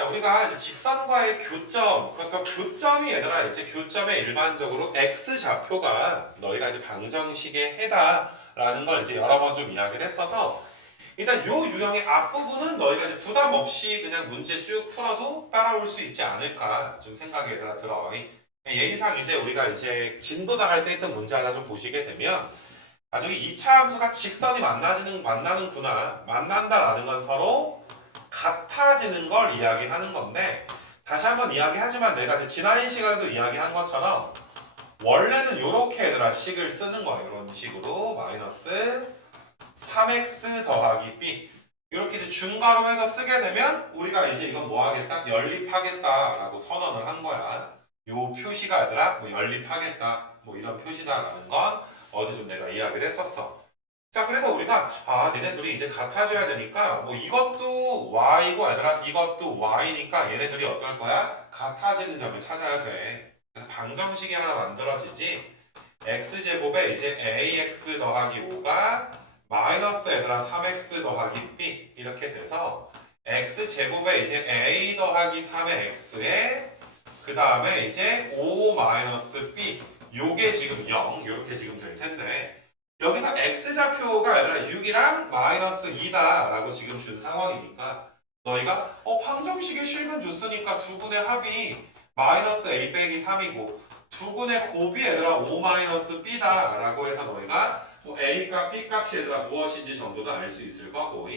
자, 우리가 이제 직선과의 교점, 그러니까 교점이 얘들아 이제 교점에 일반적으로 x좌표가 너희가 이제 방정식의 해다라는 걸 이제 여러 번 좀 이야기를 했어서 일단 요 유형의 앞부분은 너희가 이제 부담 없이 그냥 문제 쭉 풀어도 따라올 수 있지 않을까 좀 생각이 얘들아 들어. 예의상 이제 우리가 이제 진도 나갈 때 했던 문제 하나 좀 보시게 되면 나중에 2차 함수가 직선이 만나는구나. 만난다라는 건 서로 같아지는 걸 이야기하는 건데 다시 한번 이야기하지만 내가 이제 지난 시간에도 이야기한 것처럼 원래는 이렇게 얘들아 식을 쓰는 거야. 이런 식으로 마이너스 3x 더하기 b 이렇게 이제 중괄호 해서 쓰게 되면 우리가 이제 이건 뭐 하겠다? 연립하겠다라고 선언을 한 거야. 요 표시가 얘들아 뭐 연립하겠다 뭐 이런 표시다라는 건 어제 좀 내가 이야기를 했었어. 자, 그래서 우리가 니네 둘이 이제 같아져야 되니까 뭐 이것도 y고 얘들아 이것도 y니까 얘네들이 어떨 거야? 같아지는 점을 찾아야 돼. 그래서 방정식이 하나 만들어지지. x제곱에 이제 ax 더하기 5가 마이너스 얘들아 3x 더하기 b 이렇게 돼서 x제곱에 이제 a 더하기 3의 x에 그 다음에 이제 5 마이너스 b 요게 지금 0 요렇게 지금 될 텐데 여기서 x좌표가 아니라 6이랑 마이너스 2다 라고 지금 준 상황이니까 너희가 방정식의 실근 줬으니까 두근의 합이 마이너스 a 빼기 3이고 두근의 곱이 얘들아 5 마이너스 b다 라고 해서 너희가 a값 b값이 얘들아 무엇인지 정도도 알 수 있을 거고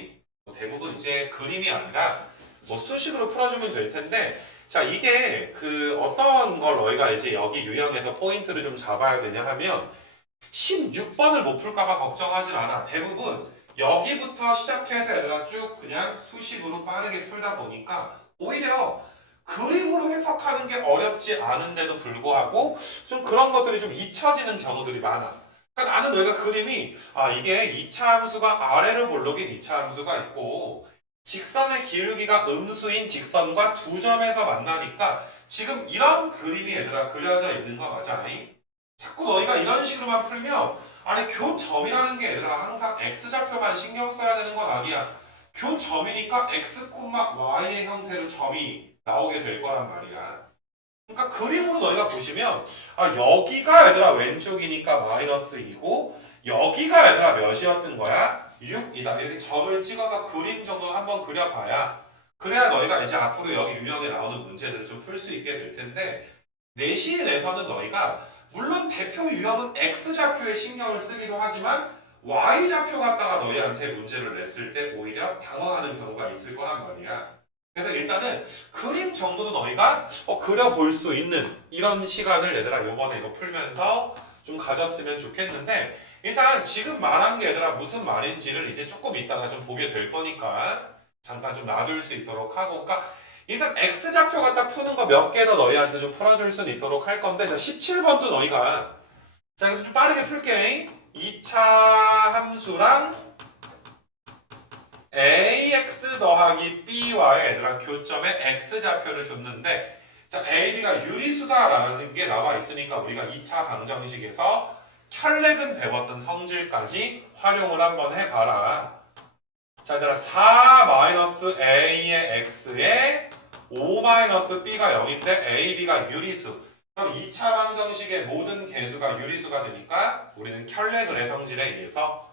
대부분 이제 그림이 아니라 수식으로 풀어주면 될 텐데 자, 이게 그 어떤 걸 너희가 이제 여기 유형에서 포인트를 좀 잡아야 되냐 하면 16번을 못 풀까봐 걱정하진 않아. 대부분 여기부터 시작해서 얘들아 쭉 그냥 수식으로 빠르게 풀다 보니까 오히려 그림으로 해석하는 게 어렵지 않은데도 불구하고 좀 그런 것들이 좀 잊혀지는 경우들이 많아. 그러니까 나는 너희가 그림이 이게 2차 함수가 아래로 볼록인 2차 함수가 있고 직선의 기울기가 음수인 직선과 두 점에서 만나니까 지금 이런 그림이 얘들아 그려져 있는 거 맞아? 자꾸 너희가 이런 식으로만 풀면 아니 교점이라는 게 얘들아 항상 x좌표만 신경 써야 되는 건 아니야. 교점이니까 x, y의 형태로 점이 나오게 될 거란 말이야. 그러니까 그림으로 너희가 보시면 여기가 얘들아 왼쪽이니까 마이너스 2고 여기가 얘들아 몇이었던 거야? 6이다. 이렇게 점을 찍어서 그림 정도 한번 그려봐야 그래야 너희가 이제 앞으로 여기 유형에 나오는 문제들을 좀 풀 수 있게 될 텐데 내신에서는 너희가 물론 대표 유형은 x좌표에 신경을 쓰기도 하지만 y좌표 갖다가 너희한테 문제를 냈을 때 오히려 당황하는 경우가 있을 거란 말이야. 그래서 일단은 그림 정도도 너희가 그려볼 수 있는 이런 시간을 얘들아 요번에 이거 풀면서 좀 가졌으면 좋겠는데 일단 지금 말한 게 얘들아 무슨 말인지를 이제 조금 이따가 좀 보게 될 거니까 잠깐 좀 놔둘 수 있도록 하고 그러니까 일단 x좌표 갖다 푸는 거 몇 개 더 너희한테 좀 풀어줄 수 있도록 할 건데 자 17번도 너희가 자 이거 좀 빠르게 풀게 2차 함수랑 ax 더하기 b와의 얘들아 교점의 x좌표를 줬는데 자 ab가 유리수다라는 게 나와 있으니까 우리가 2차 방정식에서 혈렉은 배웠던 성질까지 활용을 한번 해봐라. 자, 얘들아 4-a의 x에 5-b가 0인데 ab가 유리수. 그럼 2차 방정식의 모든 개수가 유리수가 되니까 우리는 혈렉의 성질에 의해서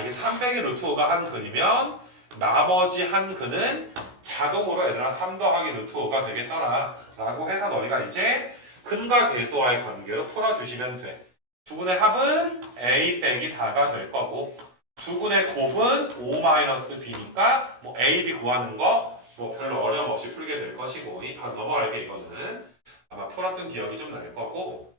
이게 300의 루트 5가 한 근이면 나머지 한 근은 자동으로 얘들아 3 더하기 루트 5가 되겠더라 라고 해서 너희가 이제 근과 개수와의 관계로 풀어주시면 돼. 두근의 합은 a 빼기 4가 될 거고 두근의 곱은 5-b니까 a, b 구하는 거 별로 어려움 없이 풀게 될 것이고 바로 넘어갈게. 이거는 아마 풀었던 기억이 좀 날 거고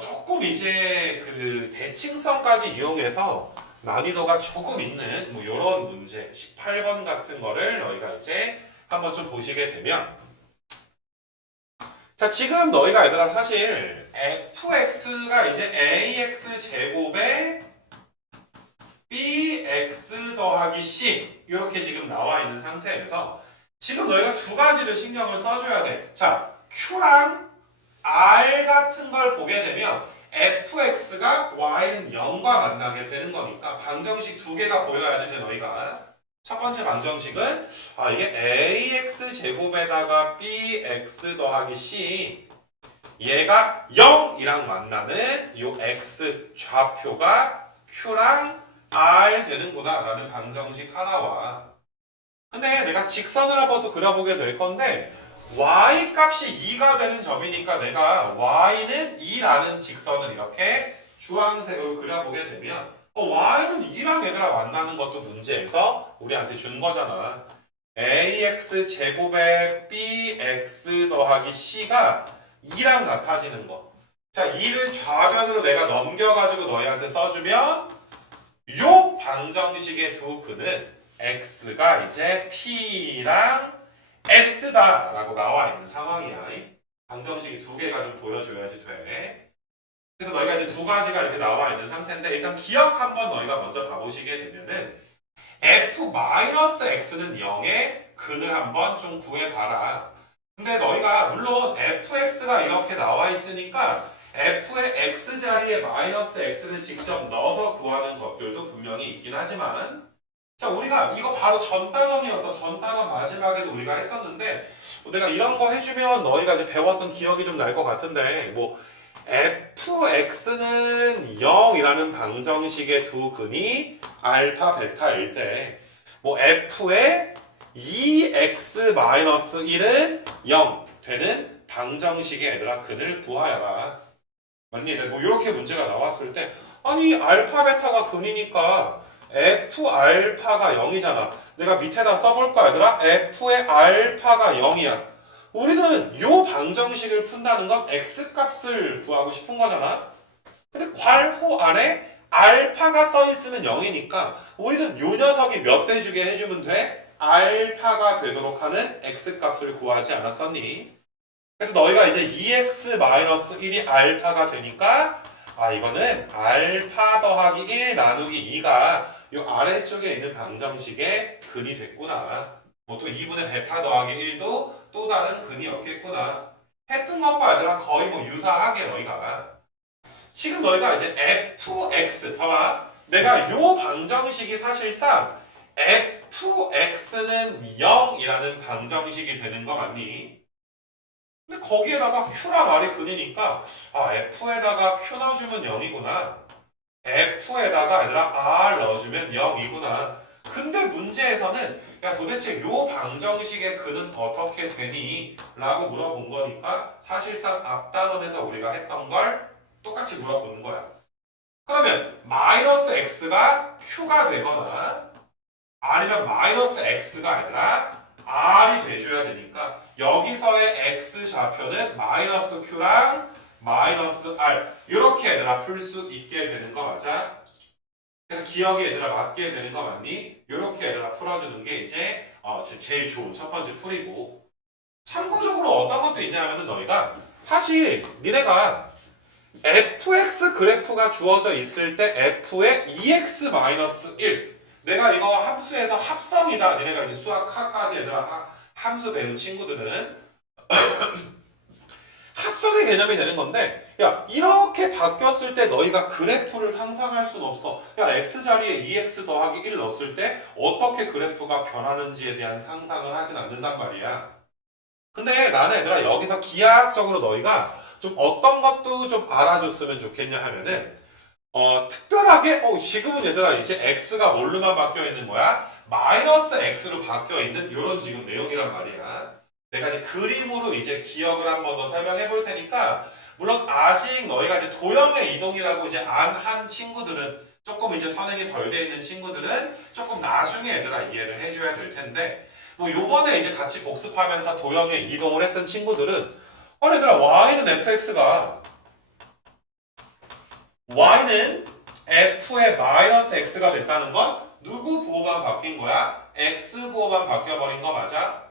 조금 이제 그 대칭성까지 이용해서 난이도가 조금 있는 요런 문제 18번 같은 거를 너희가 이제 한번 좀 보시게 되면 자 지금 너희가 얘들아 사실 fx가 이제 ax 제곱에 bx 더하기 c 이렇게 지금 나와 있는 상태에서 지금 너희가 두 가지를 신경을 써줘야 돼. 자 q랑 r 같은 걸 보게 되면 fx가 y는 0과 만나게 되는 거니까 방정식 두 개가 보여야지 돼 너희가. 첫 번째 방정식은 이게 ax 제곱에다가 bx 더하기 c 얘가 0이랑 만나는 요 x 좌표가 q랑 r 되는구나 라는 방정식 하나와 근데 내가 직선을 한번 또 그려보게 될 건데 y 값이 2가 되는 점이니까 내가 y는 2라는 직선을 이렇게 주황색으로 그려보게 되면 y는 2랑 얘들아 만나는 것도 문제에서 우리한테 준 거잖아. ax 제곱에 bx 더하기 c가 2랑 같아지는 거. 자, 2를 좌변으로 내가 넘겨가지고 너희한테 써주면 요 방정식의 두 근은 x가 이제 p랑 s다 라고 나와 있는 상황이야. 방정식이 두 개가 좀 보여줘야지 돼. 그래서 너희가 이제 두 가지가 이렇게 나와 있는 상태인데 일단 기억 한번 너희가 먼저 봐보시게 되면은 f-x는 0의 근을 한번 좀 구해봐라. 근데 너희가 물론 fx가 이렇게 나와 있으니까 f의 x 자리에 마이너스 x를 직접 넣어서 구하는 것들도 분명히 있긴 하지만 자 우리가 이거 바로 전 단원이어서 전 단원 마지막에도 우리가 했었는데 내가 이런 거 해주면 너희가 이제 배웠던 기억이 좀 날 것 같은데 뭐 fx는 0이라는 방정식의 두 근이 알파 베타일 때 뭐 f의 2x-1은 0 되는 방정식의 얘들아 근을 구하여라. 맞니? 뭐 이렇게 문제가 나왔을 때 아니 알파 베타가 근이니까 f 알파가 0이잖아. 내가 밑에다 써볼 거야 얘들아. f의 알파가 0이야. 우리는 요 방정식을 푼다는 건 x값을 구하고 싶은 거잖아. 근데 괄호 안에 알파가 써 있으면 0이니까 우리는 요 녀석이 몇 대 주게 해주면 돼? 알파가 되도록 하는 x값을 구하지 않았었니? 그래서 너희가 이제 2x-1이 알파가 되니까 이거는 알파 더하기 1 나누기 2가 요 아래쪽에 있는 방정식의 근이 됐구나. 뭐 또 2분의 베타 더하기 1도 또 다른 근이었겠구나. 했던 것과 얘들아 거의 뭐 유사하게 너희가 지금 너희가 이제 fx 봐봐. 내가 요 방정식이 사실상 fx는 0이라는 방정식이 되는 거 맞니? 근데 거기에다가 q랑 r이 근이니까 f에다가 q 넣어주면 0이구나. f에다가 얘들아 r 넣어주면 0이구나. 근데 문제에서는 야 도대체 요 방정식의 근은 어떻게 되니? 라고 물어본 거니까 사실상 앞단원에서 우리가 했던 걸 똑같이 물어보는 거야. 그러면 마이너스 x가 q가 되거나 아니면 마이너스 x가 아니라 r이 돼줘야 되니까 여기서의 x 좌표는 마이너스 q랑 마이너스 r 이렇게 얘들아 풀 수 있게 되는 거 맞아? 그래서 기억이 얘들아 맞게 되는 거 맞니? 이렇게 얘들아 풀어주는 게 이제 제일 좋은 첫 번째 풀이고 참고적으로 어떤 것도 있냐면은 너희가 사실 니네가 fx 그래프가 주어져 있을 때 f의 2x-1 내가 이거 함수에서 합성이다 니네가 이제 수학학까지 얘들아 함수 배운 친구들은 합성의 개념이 되는 건데 야 이렇게 바뀌었을 때 너희가 그래프를 상상할 수는 없어. 야 x 자리에 2x 더하기 1 넣었을 때 어떻게 그래프가 변하는지에 대한 상상을 하진 않는단 말이야. 근데 나는 얘들아 여기서 기하학적으로 너희가 좀 어떤 것도 좀 알아줬으면 좋겠냐 하면은 특별하게 지금은 얘들아 이제 x가 뭘로만 바뀌어 있는 거야? 마이너스 x로 바뀌어 있는 이런 지금 내용이란 말이야. 내가 이제 그림으로 이제 기억을 한 번 더 설명해 볼 테니까 물론 아직 너희가 이제 도형의 이동이라고 이제 안 한 친구들은 조금 이제 선행이 덜 돼 있는 친구들은 조금 나중에 얘들아 이해를 해줘야 될 텐데 뭐 요번에 이제 같이 복습하면서 도형의 이동을 했던 친구들은 얘들아 y는 fx가 y는 f의 마이너스 x가 됐다는 건 누구 부호만 바뀐 거야? x 부호만 바뀌어버린 거 맞아?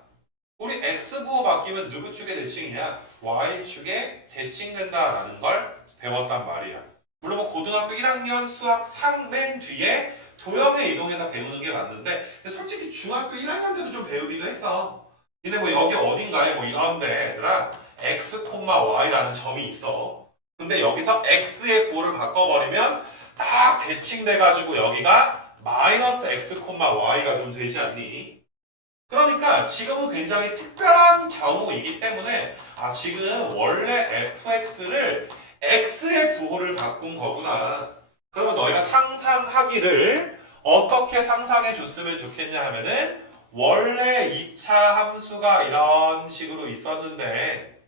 우리 x 부호 바뀌면 누구 축의 대칭이냐? y 축의 대칭된다라는 걸 배웠단 말이야. 물론 뭐 고등학교 1학년 수학 3 맨 뒤에 도형의 이동에서 배우는 게 맞는데 근데 솔직히 중학교 1학년 때도 좀 배우기도 했어. 근데 뭐 여기 어딘가에 뭐 이런데 얘들아 x, y라는 점이 있어. 근데 여기서 x의 부호를 바꿔버리면 딱 대칭돼가지고 여기가 마이너스 x, y가 좀 되지 않니? 그러니까 지금은 굉장히 특별한 경우이기 때문에 지금 원래 fx를 x의 부호를 바꾼 거구나. 그러면 너희가 상상하기를 어떻게 상상해 줬으면 좋겠냐 하면은 원래 2차 함수가 이런 식으로 있었는데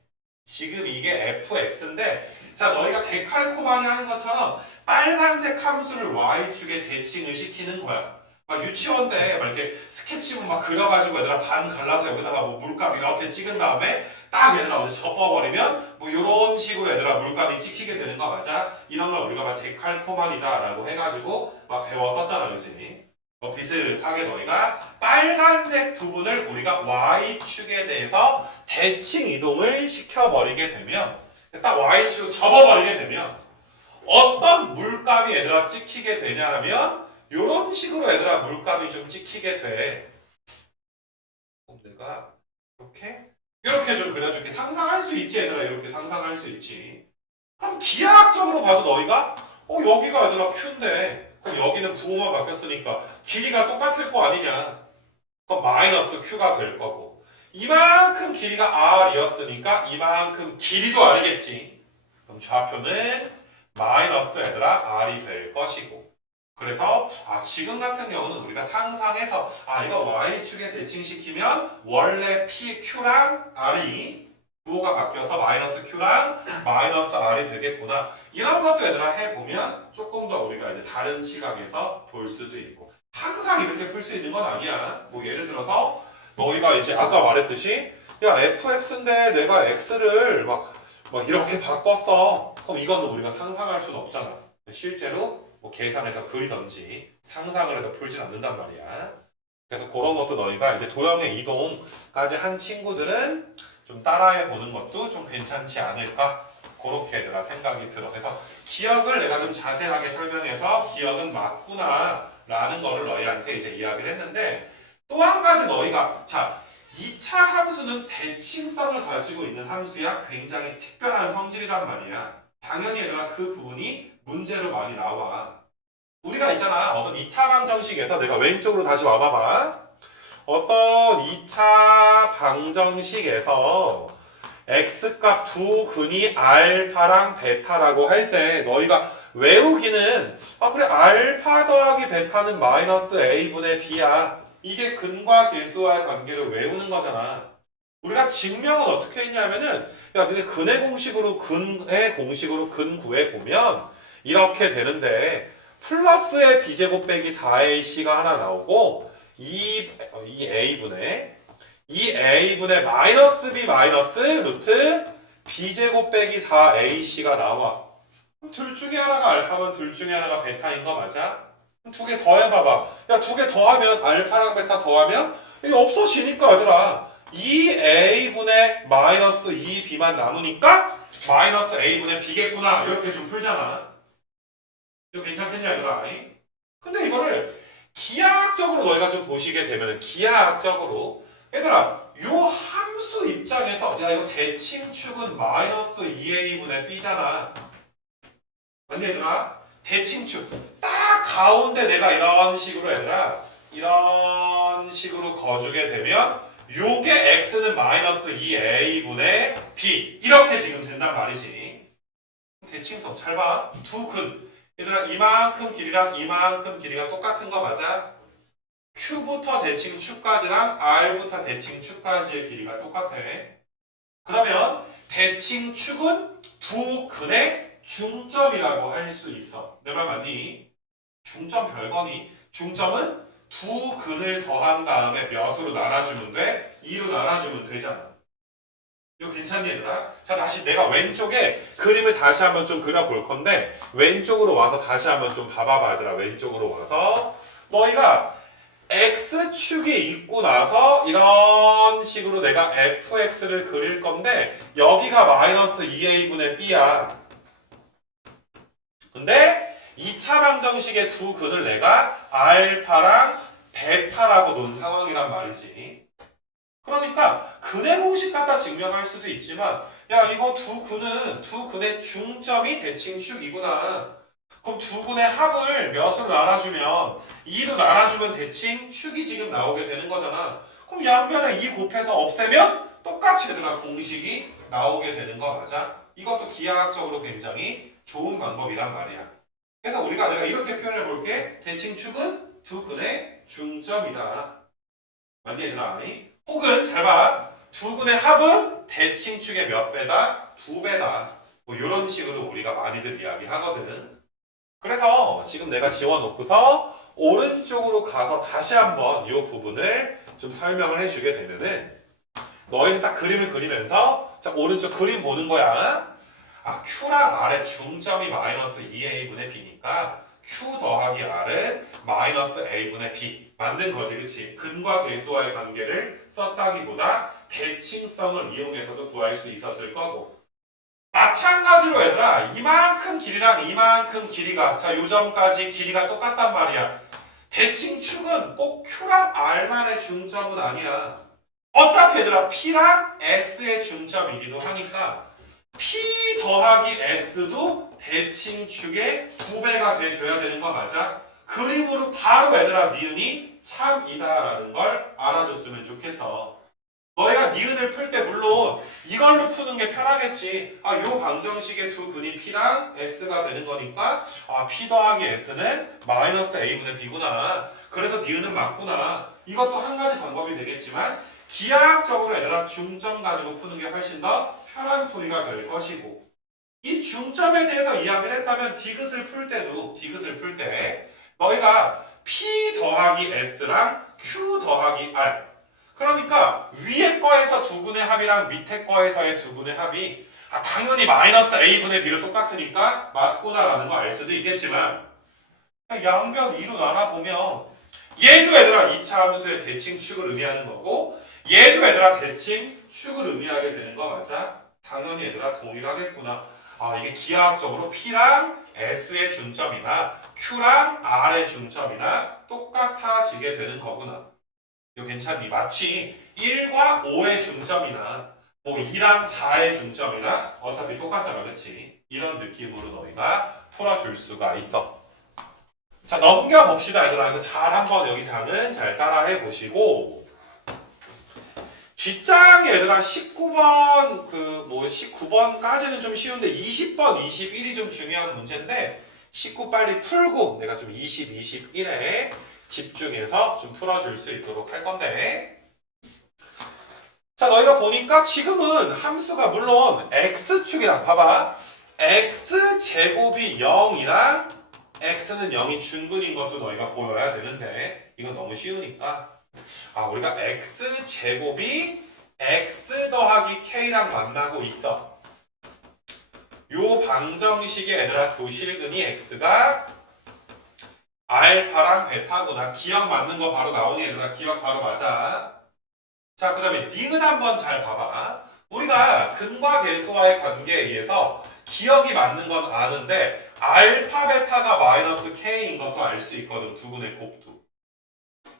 지금 이게 fx인데 자 너희가 데칼코마니 하는 것처럼 빨간색 함수를 y축에 대칭을 시키는 거야. 막 유치원 때 막 이렇게 스케치북 막 그려가지고 얘들아 반 갈라서 여기다가 뭐 물감 이렇게 찍은 다음에 딱 얘들아 어디 접어버리면 뭐 이런 식으로 얘들아 물감이 찍히게 되는 거 맞아? 이런 걸 우리가 막 데칼코마니다 라고 해가지고 막 배웠었잖아 그치? 비슷하게 너희가 빨간색 부분을 우리가 y축에 대해서 대칭 이동을 시켜버리게 되면 딱 y축을 접어버리게 되면 어떤 물감이 얘들아 찍히게 되냐 하면 요런 식으로 얘들아 물감이 좀 찍히게 돼. 그럼 내가 이렇게 좀 그려줄게. 상상할 수 있지 얘들아. 이렇게 상상할 수 있지. 그럼 기하학적으로 봐도 너희가 여기가 얘들아 Q인데 그럼 여기는 부호만 바뀌었으니까 길이가 똑같을 거 아니냐. 그럼 마이너스 Q가 될 거고 이만큼 길이가 R이었으니까 이만큼 길이도 R이겠지. 그럼 좌표는 마이너스 얘들아 R이 될 것이고 그래서 지금 같은 경우는 우리가 상상해서 이거 y축에 대칭시키면 원래 p, q랑 r이 부호가 바뀌어서 마이너스 q랑 마이너스 r이 되겠구나. 이런 것도 얘들아 해보면 조금 더 우리가 이제 다른 시각에서 볼 수도 있고 항상 이렇게 풀 수 있는 건 아니야. 뭐 예를 들어서 너희가 이제 아까 말했듯이 야 fx인데 내가 x를 막 이렇게 바꿨어. 그럼 이거는 우리가 상상할 수는 없잖아. 실제로 뭐 계산해서 그리던지 상상을 해서 풀진 않는단 말이야. 그래서 그런 것도 너희가 이제 도형의 이동까지 한 친구들은 좀 따라해 보는 것도 좀 괜찮지 않을까 그렇게 얘들아 생각이 들어. 그래서 기억을 내가 좀 자세하게 설명해서 기억은 맞구나 라는 거를 너희한테 이제 이야기를 했는데 또 한 가지 너희가 2차 함수는 대칭성을 가지고 있는 함수야. 굉장히 특별한 성질이란 말이야. 당연히 얘들아 그 부분이 문제로 많이 나와. 우리가 있잖아 어떤 2차 방정식에서 내가 왼쪽으로 다시 와봐봐. 어떤 2차 방정식에서 x값 두 근이 알파랑 베타라고 할 때 너희가 외우기는 그래 알파 더하기 베타는 마이너스 a분의 b야. 이게 근과 계수와의 관계를 외우는 거잖아. 우리가 증명은 어떻게 했냐면은 야 니네 근의 공식으로 근 구해 보면 이렇게 되는데 플러스의 b제곱 빼기 4ac가 하나 나오고 이 a분의 마이너스 b 마이너스 루트 b제곱 빼기 4ac가 나와. 둘 중에 하나가 알파면 둘 중에 하나가 베타인 거 맞아? 두 개 더해봐봐. 야 두 개 더하면 알파랑 베타 더하면 이게 없어지니까 얘들아 2a분의 마이너스 2b만 남으니까 마이너스 a분의 b겠구나. 이렇게 좀 풀잖아. 이거 괜찮겠냐 얘들아? 근데 이거를 기하학적으로 너희가 좀 보시게 되면은 기하학적으로 얘들아 요 함수 입장에서 야 이거 대칭축은 마이너스 2a분의 b잖아. 맞니 얘들아? 대칭축 딱 가운데 내가 이런 식으로 얘들아 이런 식으로 거주게 되면 요게 x는 마이너스 2a분의 b 이렇게 지금 된단 말이지. 대칭성 잘 봐. 두 근 얘들아 이만큼 길이랑 이만큼 길이가 똑같은 거 맞아? Q부터 대칭축까지랑 R부터 대칭축까지의 길이가 똑같아. 그러면 대칭축은 두 근의 중점이라고 할 수 있어. 내 말 맞니? 중점 별거니? 중점은 두 근을 더한 다음에 몇으로 나눠주면 돼? 2로 나눠주면 되잖아. 이거 괜찮니 얘들아? 자 다시 내가 왼쪽에 그림을 다시 한번 좀 그려볼 건데 왼쪽으로 와서 다시 한번 좀 봐봐봐 얘들아. 왼쪽으로 와서 너희가 x축이 있고 나서 이런 식으로 내가 fx를 그릴 건데 여기가 마이너스 2a분의 b야. 근데 2차 방정식의 두 근을 내가 알파랑 베타라고 놓은 상황이란 말이지. 그러니까 근의 공식 갖다 증명할 수도 있지만 야 이거 두 근의 중점이 대칭축이구나. 그럼 두 분의 합을 몇으로 나눠주면 2로 나눠주면 대칭 축이 지금 나오게 되는 거잖아. 그럼 양변에 2 곱해서 없애면 똑같이 얘들아 공식이 나오게 되는 거 맞아? 이것도 기하학적으로 굉장히 좋은 방법이란 말이야. 그래서 내가 이렇게 표현해 볼게. 대칭축은 두 근의 중점이다. 맞니 얘들아? 혹은 잘 봐. 두 근의 합은 대칭축의 몇 배다? 2배다. 뭐 이런 식으로 우리가 많이들 이야기하거든. 그래서 지금 내가 지워놓고서 오른쪽으로 가서 다시 한번 이 부분을 좀 설명을 해주게 되면은 너희는 딱 그림을 그리면서 자 오른쪽 그림 보는 거야. 아 Q랑 R의 중점이 마이너스 2A분의 B니까 Q 더하기 R은 마이너스 A분의 B 맞는 거지 그치? 근과 계수와의 관계를 썼다기보다 대칭성을 이용해서도 구할 수 있었을 거고 마찬가지로 얘들아 이만큼 길이랑 이만큼 길이가 자 요점까지 길이가 똑같단 말이야. 대칭축은 꼭 Q랑 R만의 중점은 아니야. 어차피 얘들아 P랑 S의 중점이기도 하니까 P 더하기 S도 대칭축의 2배가 돼줘야 되는 거 맞아? 그림으로 바로 얘들아 니은이 참이다라는 걸 알아줬으면 좋겠어. 너희가 니은을 풀 때 물론 이걸로 푸는 게 편하겠지. 아, 요 방정식의 두 근이 P랑 S가 되는 거니까 아, P 더하기 S는 마이너스 A분의 B구나. 그래서 니은은 맞구나. 이것도 한 가지 방법이 되겠지만 기하학적으로 얘들아 중점 가지고 푸는 게 훨씬 더 편한 풀이가 될 것이고 이 중점에 대해서 이야기를 했다면 디귿을 풀 때 너희가 P 더하기 S랑 Q 더하기 R 그러니까 위에 거에서 두 분의 합이랑 밑에 거에서의 두 분의 합이 아, 당연히 마이너스 A분의 B로 똑같으니까 맞구나라는 거 알 수도 있겠지만 양변 2로 나눠보면 얘도 얘들아 2차 함수의 대칭축을 의미하는 거고 얘도 얘들아 대칭축을 의미하게 되는 거 맞아? 당연히 얘들아 동일하겠구나. 아 이게 기하학적으로 P랑 S의 중점이나 Q랑 R의 중점이나 똑같아지게 되는 거구나. 이거 괜찮니? 마치 1과 5의 중점이나 뭐 2랑 4의 중점이나 어차피 똑같잖아 그치? 이런 느낌으로 너희가 풀어줄 수가 있어. 자 넘겨봅시다 얘들아. 그래서 잘 한번 여기 장은 잘 따라해 보시고 뒷장에 얘들아 19번 그 뭐 19번까지는 좀 쉬운데 20번, 21이 좀 중요한 문제인데 19 빨리 풀고 내가 좀 20, 21에 집중해서 좀 풀어줄 수 있도록 할 건데 자 너희가 보니까 지금은 함수가 물론 x축이랑 봐봐 x제곱이 0이랑 x는 0이 중근인 것도 너희가 보여야 되는데 이건 너무 쉬우니까 아 우리가 x제곱이 x 더하기 k랑 만나고 있어. 요 방정식의 얘들아 두 실근이 x가 알파랑 베타구나. 기억 맞는 거 바로 나오니 얘들아 기억 바로 맞아. 자 그 다음에 니은 한번 잘 봐봐. 우리가 근과 계수와의 관계에 의해서 기억이 맞는 건 아는데 알파 베타가 마이너스 k인 것도 알 수 있거든. 두 분의 곱도.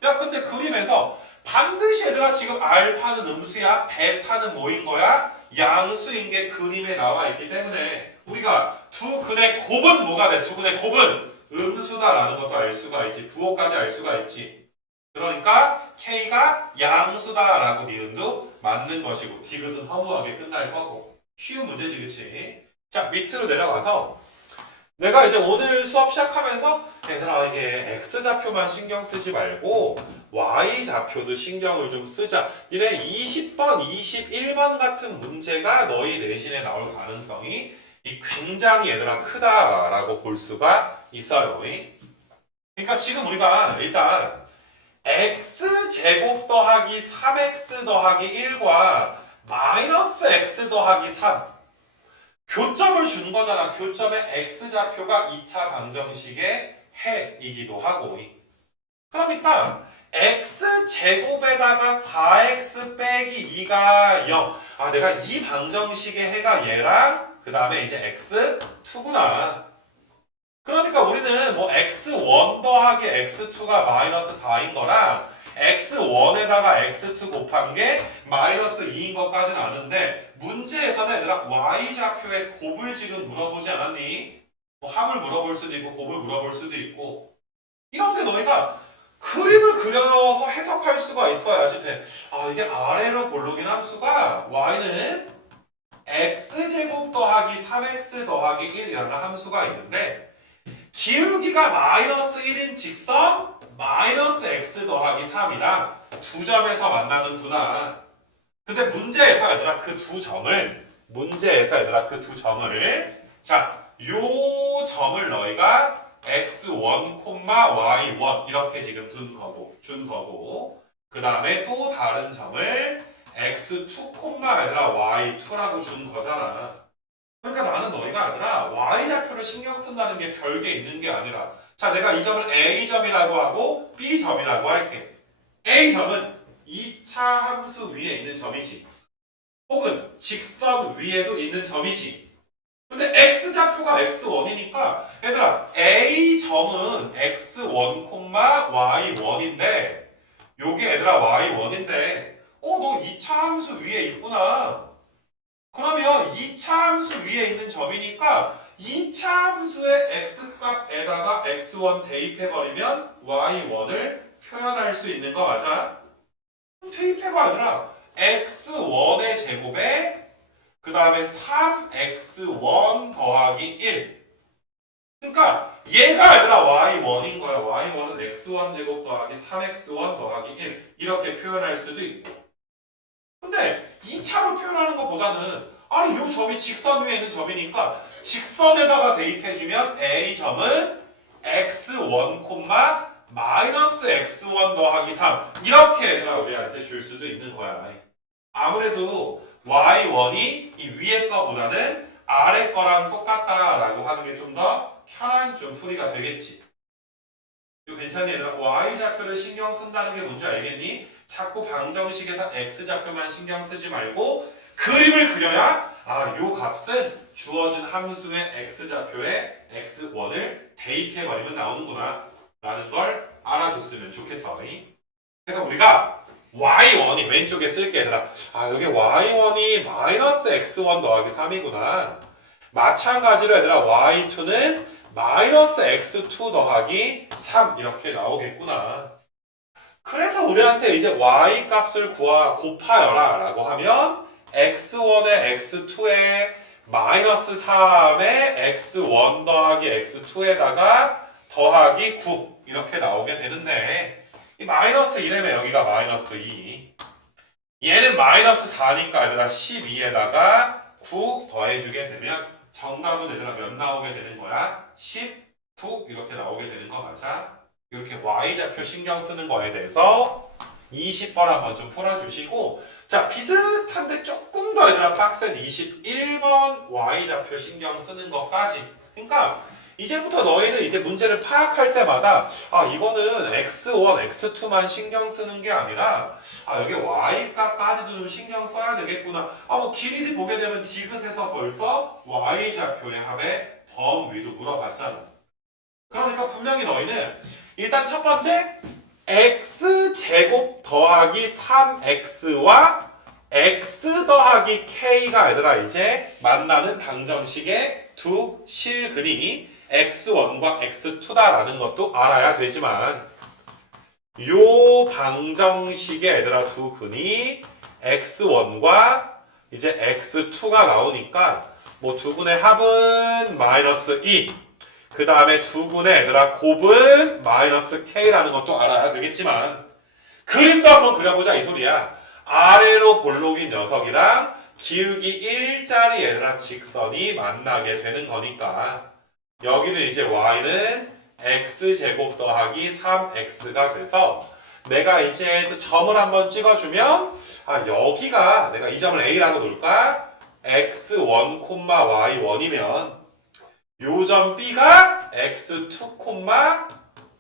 야 근데 그림에서 반드시 얘들아 지금 알파는 음수야 베타는 뭐인 거야? 양수인 게 그림에 나와 있기 때문에 우리가 두 근의 곱은 뭐가 돼? 두 근의 곱은 음수다라는 것도 알 수가 있지. 부호까지 알 수가 있지. 그러니까 K가 양수다라고 니은도 맞는 것이고 디귿은 허무하게 끝날 거고 쉬운 문제지 그치? 자 밑으로 내려가서 내가 이제 오늘 수업 시작하면서 얘들아 이게 X좌표만 신경 쓰지 말고 Y좌표도 신경을 좀 쓰자. 니네 20번, 21번 같은 문제가 너희 내신에 나올 가능성이 굉장히 얘들아 크다라고 볼 수가 있어요. 그러니까 지금 우리가 일단 X제곱 더하기 3X 더하기 1과 마이너스 X 더하기 3 교점을 준 거잖아. 교점의 X좌표가 2차 방정식의 해이기도 하고 그러니까 X제곱에다가 4X 빼기 2가 0 아 내가 이 방정식의 해가 얘랑 그 다음에 이제 X2구나. 그러니까 우리는 뭐 X1 더하기 X2가 마이너스 4인 거랑 X1에다가 X2 곱한 게 마이너스 2인 것까지는 아는데 문제에서는 얘들아 Y좌표의 곱을 지금 물어보지 않았니? 뭐 합을 물어볼 수도 있고 곱을 물어볼 수도 있고 이렇게 너희가 그림을 그려서 해석할 수가 있어야지 돼. 아 이게 아래로 볼록인 함수가 y는 x제곱 더하기 3x 더하기 1이라는 함수가 있는데 기울기가 마이너스 1인 직선 마이너스 x 더하기 3이랑 두 점에서 만나는구나. 근데 문제에서 얘들아 그 두 점을 자, 요 점을 너희가 x1, y1 이렇게 지금 준 거고 그 다음에 또 다른 점을 x2, 얘들아 y2라고 준 거잖아. 그러니까 나는 너희가 얘들아 y좌표를 신경 쓴다는 게 별게 있는 게 아니라 자 내가 이 점을 a점이라고 하고 b점이라고 할게. a점은 2차 함수 위에 있는 점이지. 혹은 직선 위에도 있는 점이지. 근데 x좌표가 x1이니까 얘들아 a점은 x1, y1인데 요게 얘들아 y1인데 너 2차 함수 위에 있구나. 그러면 2차 함수 위에 있는 점이니까 2차 함수의 x값에다가 x1 대입해버리면 y1을 표현할 수 있는 거 맞아? 대입해봐 얘들아. x1의 제곱에 그 다음에 3x1 더하기 1. 그러니까 얘가 얘들아 y1인 거야. y1은 x1 제곱 더하기 3x1 더하기 1 이렇게 표현할 수도 있고. 근데 2차로 표현하는 것보다는 아니 이 점이 직선 위에 있는 점이니까 직선에다가 대입해주면 a점은 x1, 마이너스 x1 더하기 3 이렇게 얘들아 우리한테 줄 수도 있는 거야. 아무래도 y1이 이 위에 거보다는 아래 거랑 똑같다라고 하는 게 좀 더 편한 좀 풀이가 되겠지. 이거 괜찮니 얘들아? y좌표를 신경 쓴다는 게 뭔지 알겠니? 자꾸 방정식에서 x좌표만 신경 쓰지 말고 그림을 그려야 요 값은 주어진 함수의 x좌표에 x1을 대입해버리면 나오는구나 라는 걸 알아줬으면 좋겠어. 그래서 우리가 y1이 왼쪽에 쓸게 얘들아. 여기 y1이 마이너스 x1 더하기 3이구나. 마찬가지로 얘들아 y2는 마이너스 x2 더하기 3 이렇게 나오겠구나. 그래서 우리한테 이제 y 값을 곱하여라 라고 하면 x1에 x2에 마이너스 3에 x1 더하기 x2에다가 더하기 9 이렇게 나오게 되는데 이 마이너스 1이면 여기가 마이너스 2 얘는 마이너스 4니까 얘들아 12에다가 9 더해주게 되면 정답은 얘들아 몇 나오게 되는 거야? 19 이렇게 나오게 되는 거 맞아? 이렇게 y좌표 신경 쓰는 거에 대해서 20번 한번 좀 풀어주시고 자 비슷한데 조금 더 얘들아 빡센 21번 y좌표 신경 쓰는 것까지 그러니까 이제부터 너희는 이제 문제를 파악할 때마다 이거는 x1, x2만 신경 쓰는 게 아니라 여기 y값까지도 좀 신경 써야 되겠구나. 뭐 길이 보게 되면 디귿에서 벌써 y좌표의 합의 범위도 물어봤잖아. 그러니까 분명히 너희는 일단 첫 번째 x제곱 더하기 3x와 x 더하기 k가 얘들아 이제 만나는 방정식의 두 실근이 x1과 x2다라는 것도 알아야 되지만 요 방정식의 얘들아 두 근이 x1과 이제 x2가 나오니까 뭐 두 근의 합은 마이너스 2 그 다음에 두 근의 얘들아 곱은 마이너스 k라는 것도 알아야 되겠지만 그림도 한번 그려보자 이 소리야. 아래로 볼록인 녀석이랑 기울기 1짜리 얘들아 직선이 만나게 되는 거니까 여기는 이제 y는 x제곱 더하기 3x가 돼서 내가 이제 또 점을 한번 찍어주면 여기가 내가 이 점을 a라고 놓을까? x1, y1이면 요 점 b가 x2,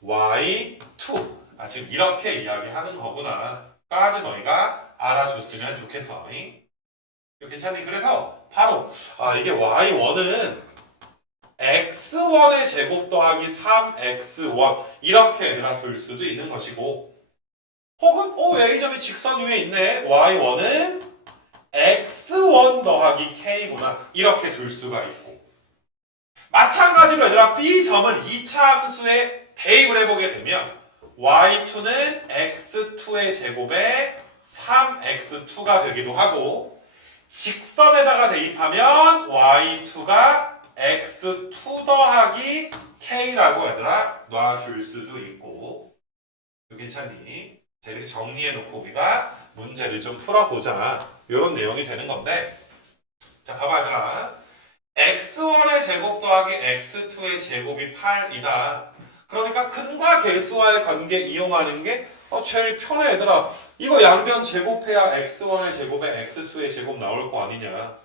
y2 지금 이렇게 이야기하는 거구나 까지 너희가 알아줬으면 좋겠어. 이거 괜찮니? 그래서 바로 이게 y1은 x1의 제곱 더하기 3x1 이렇게 얘들아 둘 수도 있는 것이고 혹은 A점이 직선 위에 있네 y1은 x1 더하기 k구나 이렇게 둘 수가 있고 마찬가지로 얘들아 B점을 2차 함수에 대입을 해보게 되면 y2는 x2의 제곱에 3x2가 되기도 하고 직선에다가 대입하면 y2가 x2 더하기 k라고 얘들아 놔줄 수도 있고 괜찮니? 자 이렇게 정리해놓고 우리가 문제를 좀 풀어보자 이런 내용이 되는 건데 자 봐봐 얘들아 x1의 제곱 더하기 x2의 제곱이 8이다. 그러니까 근과 계수와의 관계 이용하는 게 제일 편해 얘들아. 이거 양변 제곱해야 x1의 제곱에 x2의 제곱 나올 거 아니냐.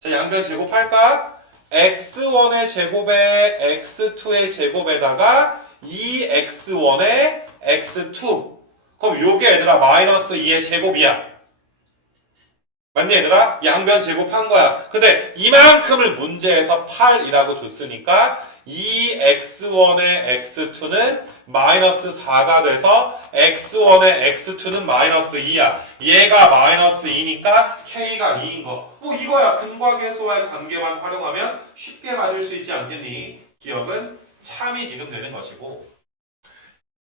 자 양변 제곱할까? x1의 제곱에 x2의 제곱에다가 2x1의 x2 그럼 요게 얘들아 마이너스 2의 제곱이야. 맞니 얘들아? 양변 제곱한 거야. 근데 이만큼을 문제에서 8이라고 줬으니까 2x1의 x2는 마이너스 4가 돼서 x1의 x2는 마이너스 2야. 얘가 마이너스 2니까 k가 2인 거. 뭐 이거야. 근과 계수와의 관계만 활용하면 쉽게 맞을 수 있지 않겠니? 기억은 참이 지금 되는 것이고.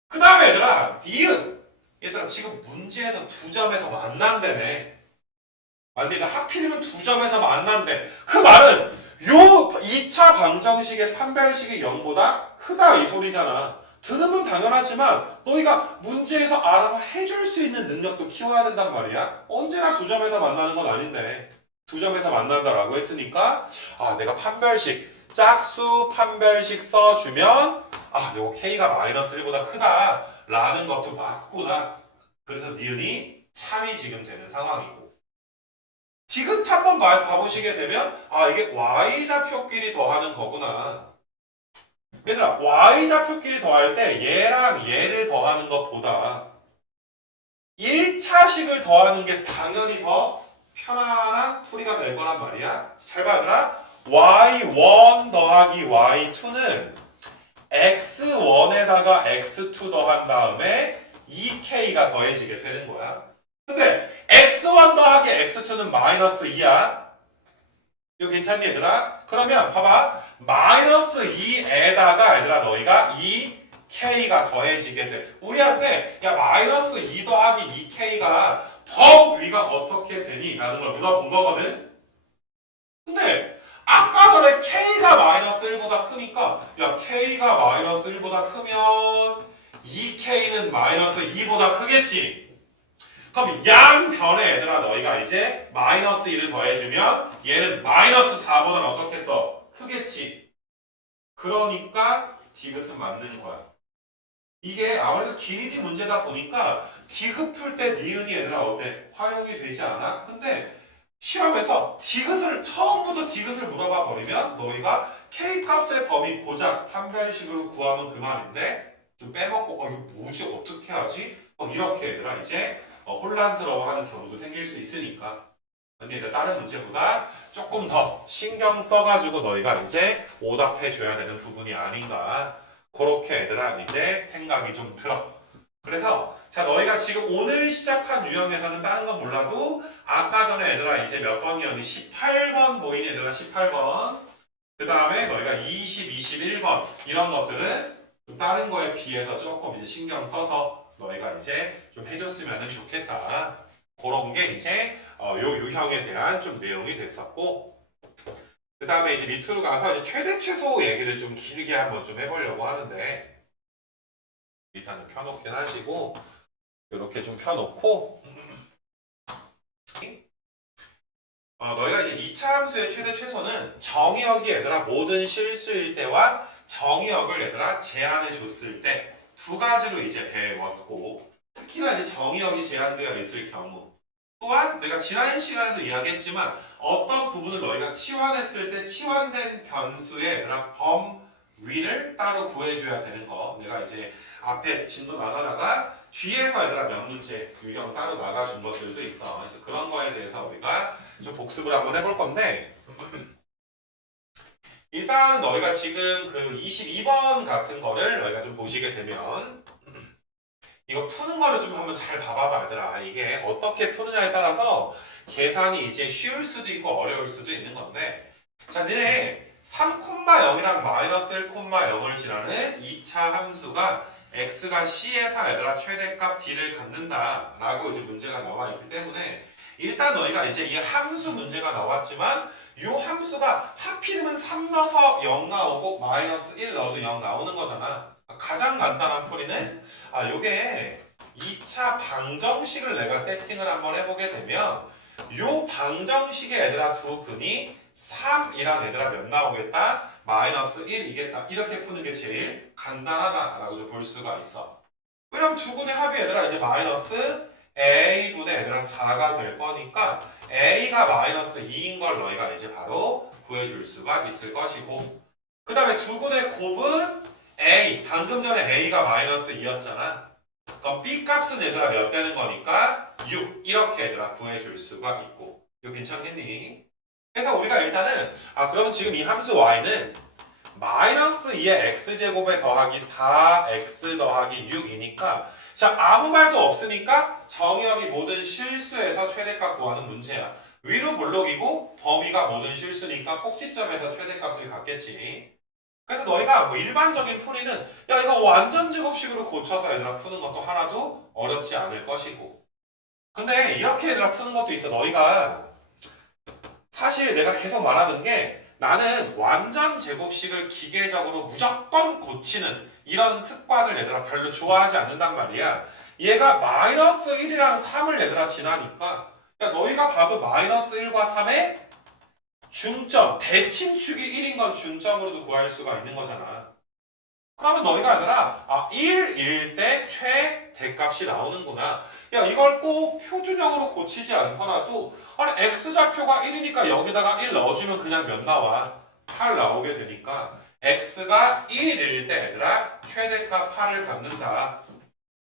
그 다음에 얘들아 니은. 얘들아 지금 문제에서 두 점에서 만난다네. 맞니? 하필이면 두 점에서 만난대. 그 말은 요 2차 방정식의 판별식이 0보다 크다 이 소리잖아. 들으면 당연하지만 너희가 문제에서 알아서 해줄 수 있는 능력도 키워야 된단 말이야. 언제나 두 점에서 만나는 건 아닌데 두 점에서 만난다라고 했으니까 내가 판별식 짝수 판별식 써주면 요거 k가 마이너스 1보다 크다 라는 것도 맞구나. 그래서 니은이 참이 지금 되는 상황이고 디귿 한번 봐보시게 되면 이게 y좌표끼리 더하는 거구나. 얘들아 y좌표끼리 더할 때 얘랑 얘를 더하는 것보다 1차식을 더하는 게 당연히 더 편안한 풀이가 될 거란 말이야. 잘 봐 얘들아 y1 더하기 y2는 x1에다가 x2 더한 다음에 2k가 더해지게 되는 거야. 근데 x1 더하기 x2는 마이너스 2야. 이거 괜찮니 얘들아? 그러면 봐봐. 마이너스 2에다가 얘들아 너희가 2k가 더해지게 돼. 우리한테 야 마이너스 2 더하기 2k가 범위가 어떻게 되니? 라는 걸 물어본 거거든. 근데 아까 전에 k가 마이너스 1보다 크니까 야 k가 마이너스 1보다 크면 2k는 마이너스 2보다 크겠지. 그럼 양변에 얘들아 너희가 이제 마이너스 1을 더해주면 얘는 마이너스 4보다는 어떻게 써? 크겠지. 그러니까 디귿은 맞는 거야. 이게 아무래도 기리디 문제다 보니까 디귿 풀 때 니은이 얘들아 어때? 활용이 되지 않아? 근데 시험에서 디귿을 처음부터 디귿을 물어봐 버리면 너희가 K값의 범위 고작 판별식으로 구하면 그만인데 좀 빼먹고 이거 뭐지? 어떻게 하지? 이렇게 얘들아 이제 혼란스러워하는 경우도 생길 수 있으니까 근데 다른 문제보다 조금 더 신경 써가지고 너희가 이제 오답해줘야 되는 부분이 아닌가 그렇게 얘들아 이제 생각이 좀 들어. 그래서 자 너희가 지금 오늘 시작한 유형에서는 다른 건 몰라도 아까 전에 얘들아 이제 몇 번이었니? 18번 보이니 얘들아 18번 그 다음에 너희가 20, 21번 이런 것들은 좀 다른 거에 비해서 조금 이제 신경 써서 너희가 이제 좀 해줬으면 좋겠다. 그런 게 이제 요 유형에 대한 좀 내용이 됐었고 그 다음에 이제 밑으로 가서 이제 최대 최소 얘기를 좀 길게 한번 좀 해보려고 하는데 일단은 펴놓긴 하시고 이렇게 좀 펴놓고 너희가 이제 2차 함수의 최대 최소는 정의역이 얘들아 모든 실수일 때와 정의역을 얘들아 제한해 줬을 때 두 가지로 이제 배웠고 특히나 이제 정의역이 제한되어 있을 경우 또한 내가 지난 시간에도 이야기했지만 어떤 부분을 너희가 치환했을 때 치환된 변수의 얘들아 범위를 따로 구해줘야 되는 거 내가 이제 앞에 진도 나가다가 뒤에서 얘들아 몇 문제 유형 따로 나가준 것들도 있어. 그래서 그런 거에 대해서 우리가 좀 복습을 한번 해볼 건데 일단 너희가 지금 그 22번 같은 거를 너희가 좀 보시게 되면 이거 푸는 거를 좀 한번 잘 봐봐봐 얘들아. 이게 어떻게 푸느냐에 따라서 계산이 이제 쉬울 수도 있고 어려울 수도 있는 건데 자 니네 3,0이랑 마이너스 1,0을 지나는 2차 함수가 x가 c에서 얘들아 최대값 d를 갖는다 라고 이제 문제가 나와 있기 때문에 일단 너희가 이제 이 함수 문제가 나왔지만 이 함수가 하필이면 3 넣어서 0 나오고 마이너스 1 넣어도 0 나오는 거잖아. 가장 간단한 풀이는 요게 2차 방정식을 내가 세팅을 한번 해보게 되면 요 방정식의 얘들아 두 근이 3이랑 얘들아 몇 나오겠다? 마이너스 1이겠다. 이렇게 푸는 게 제일 간단하다라고 좀 볼 수가 있어. 왜냐면 두 근의 합이 얘들아 이제 마이너스 a분의 얘들아 4가 될 거니까 a가 마이너스 2인 걸 너희가 이제 바로 구해줄 수가 있을 것이고 그 다음에 두 근의 곱은 a, 방금 전에 a가 마이너스 2였잖아. 그럼 b 값은 얘들아 몇 되는 거니까 6 이렇게 얘들아 구해줄 수가 있고 이거 괜찮겠니? 그래서 우리가 일단은 그러면 지금 이 함수 y는 마이너스 2의 x제곱에 더하기 4x 더하기 6이니까 자 아무 말도 없으니까 정의역이 모든 실수에서 최대값 구하는 문제야. 위로 볼록이고 범위가 모든 실수니까 꼭지점에서 최대값을 갖겠지. 그래서 너희가 뭐 일반적인 풀이는 야 이거 완전 제곱식으로 고쳐서 얘들아 푸는 것도 하나도 어렵지 않을 것이고 근데 이렇게 얘들아 푸는 것도 있어. 너희가 사실 내가 계속 말하는 게 나는 완전 제곱식을 기계적으로 무조건 고치는 이런 습관을 얘들아 별로 좋아하지 않는단 말이야. 얘가 마이너스 1이랑 3을 얘들아 지나니까 야 너희가 봐도 마이너스 1과 3의 중점, 대칭축이 1인 건 중점으로도 구할 수가 있는 거잖아. 그러면 너희가 얘들아 1일 때 최대값이 나오는구나. 야 이걸 꼭 표준형으로 고치지 않더라도 아니 x좌표가 1이니까 여기다가 1 넣어주면 그냥 몇 나와? 8 나오게 되니까 x가 1일 때 얘들아 최대값 8을 갖는다.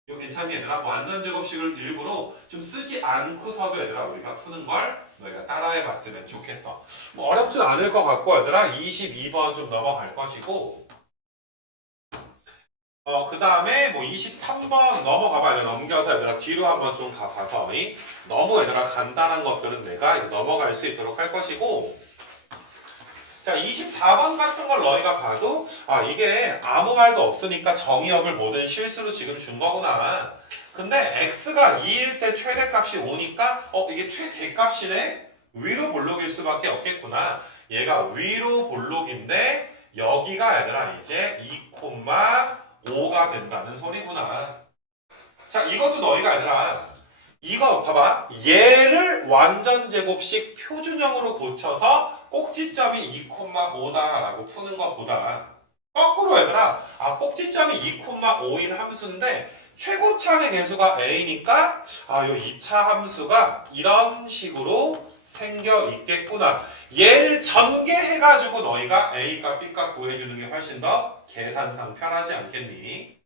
이거 괜찮니 얘들아? 완전 제곱식을 일부러 좀 쓰지 않고서도 얘들아 우리가 푸는 걸 너희가 따라해 봤으면 좋겠어. 뭐 어렵진 않을 것 같고 얘들아 22번 좀 넘어갈 것이고 그 다음에 뭐 23번 넘어가봐야 돼. 넘겨서 얘들아 뒤로 한번 좀 가봐서 너무 얘들아 간단한 것들은 내가 이제 넘어갈 수 있도록 할 것이고 자 24번 같은 걸 너희가 봐도 이게 아무 말도 없으니까 정의역을 모든 실수로 지금 준 거구나. 근데 x가 2일 때 최대값이 5니까 이게 최대값이네? 위로 볼록일 수밖에 없겠구나. 얘가 위로 볼록인데 여기가 얘들아 이제 2,5가 된다는 소리구나. 자 이것도 너희가 얘들아 이거 봐봐. 얘를 완전 제곱식 표준형으로 고쳐서 꼭지점이 2,5다라고 푸는 것보다 거꾸로 얘들아 꼭지점이 2,5인 함수인데 최고차의 개수가 a니까 요 2차 함수가 이런 식으로 생겨 있겠구나. 얘를 전개해가지고 너희가 a값 b값 구해주는 게 훨씬 더 계산상 편하지 않겠니?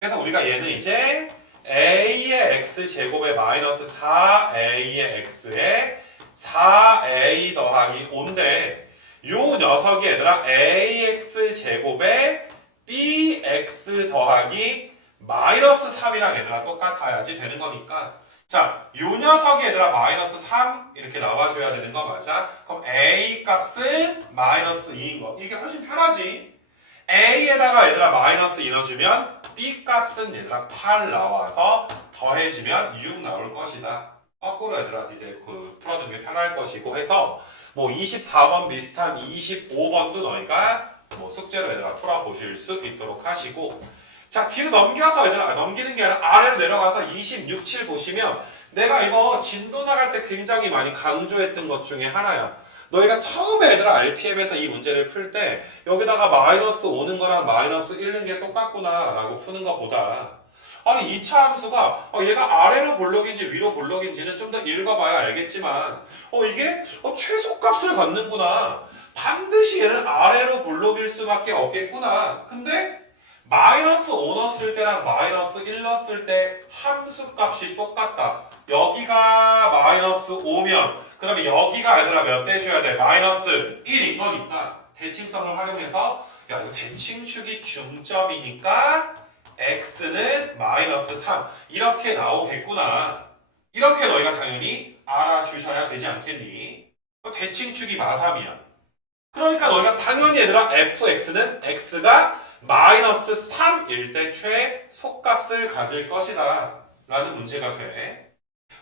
그래서 우리가 얘는 이제 a의 x제곱에 마이너스 4a의 x에 4a 더하기 5인데 요 녀석이 얘들아 ax제곱에 bx 더하기 마이너스 3이랑 얘들아 똑같아야지 되는 거니까 자, 요 녀석이 얘들아 마이너스 3 이렇게 나와줘야 되는 거 맞아? 그럼 a 값은 마이너스 2인 거 이게 훨씬 편하지. a에다가 얘들아 마이너스 2 넣어주면 b 값은 얘들아 8 나와서 더해지면 6 나올 것이다. 거꾸로 얘들아 이제 풀어주는 게 편할 것이고 해서 뭐 24번 비슷한 25번도 너희가 뭐 숙제로 얘들아 풀어보실 수 있도록 하시고 자 뒤로 넘겨서 얘들아 넘기는 게 아니라 아래로 내려가서 26, 7 보시면 내가 이거 진도 나갈 때 굉장히 많이 강조했던 것 중에 하나야. 너희가 처음에 얘들아 RPM에서 이 문제를 풀 때 여기다가 마이너스 오는 거랑 마이너스 1는 게 똑같구나 라고 푸는 것보다 아니 2차 함수가 얘가 아래로 볼록인지 위로 볼록인지는 좀 더 읽어봐야 알겠지만 이게 최소값을 갖는구나. 반드시 얘는 아래로 볼록일 수밖에 없겠구나. 근데 마이너스 5 넣었을 때랑 마이너스 1 넣었을 때 함수 값이 똑같다. 여기가 마이너스 5면 그 다음에 여기가 얘들아 몇 대 줘야 돼? 마이너스 1인 거니까 대칭성을 활용해서 야 이거 대칭축이 중점이니까 x는 마이너스 3 이렇게 나오겠구나. 이렇게 너희가 당연히 알아주셔야 되지 않겠니? 대칭축이 마3이야. 그러니까 너희가 당연히 얘들아 fx는 x가 마이너스 3일 때 최소값을 가질 것이다 라는 문제가 돼.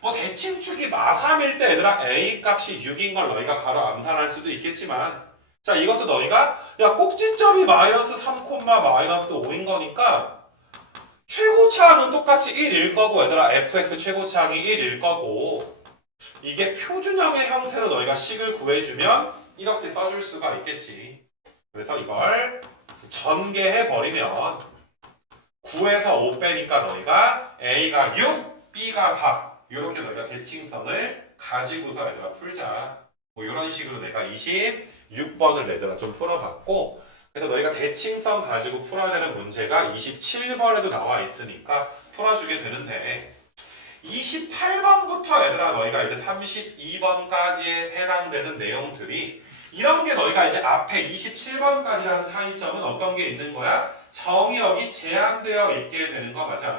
뭐 대칭축이 마3일 때 얘들아 a 값이 6인 걸 너희가 바로 암산할 수도 있겠지만 자 이것도 너희가 야 꼭지점이 마이너스 3, 마이너스 5인 거니까 최고차항은 똑같이 1일 거고 얘들아 fx 최고차항이 1일 거고 이게 표준형의 형태로 너희가 식을 구해주면 이렇게 써줄 수가 있겠지. 그래서 이걸 전개해 버리면 9에서 5 빼니까 너희가 a가 6, b가 4 이렇게 너희가 대칭성을 가지고서 얘들아 풀자. 뭐 이런 식으로 내가 26번을 얘들아 좀 풀어봤고 그래서 너희가 대칭성 가지고 풀어야 되는 문제가 27번에도 나와 있으니까 풀어주게 되는데 28번부터 얘들아 너희가 이제 32번까지에 해당되는 내용들이 이런 게 너희가 이제 앞에 27번까지라는 차이점은 어떤 게 있는 거야? 정의역이 제한되어 있게 되는 거 맞아?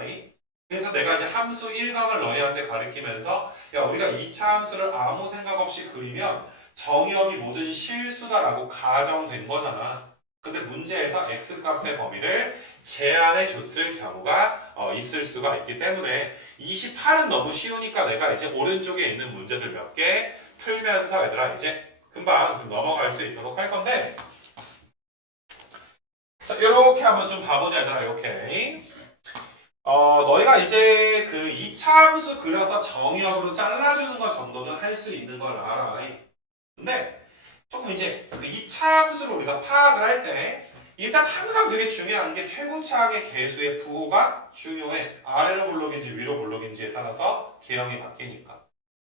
그래서 내가 이제 함수 1강을 너희한테 가르치면서 야 우리가 2차 함수를 아무 생각 없이 그리면 정의역이 모든 실수다라고 가정된 거잖아. 근데 문제에서 x값의 범위를 제한해 줬을 경우가 있을 수가 있기 때문에 28은 너무 쉬우니까 내가 이제 오른쪽에 있는 문제들 몇 개 풀면서 얘들아 이제 금방 좀 넘어갈 수 있도록 할 건데 자 이렇게 한번 좀 봐보자 얘들아 이렇게 너희가 이제 그 2차 함수 그려서 정의역으로 잘라주는 것 정도는 할 수 있는 걸 알아. 근데 조금 이제 그 2차 함수를 우리가 파악을 할 때 일단 항상 되게 중요한 게 최고차항의 개수의 부호가 중요해. 아래로 볼록인지 위로 볼록인지에 따라서 개형이 바뀌니까.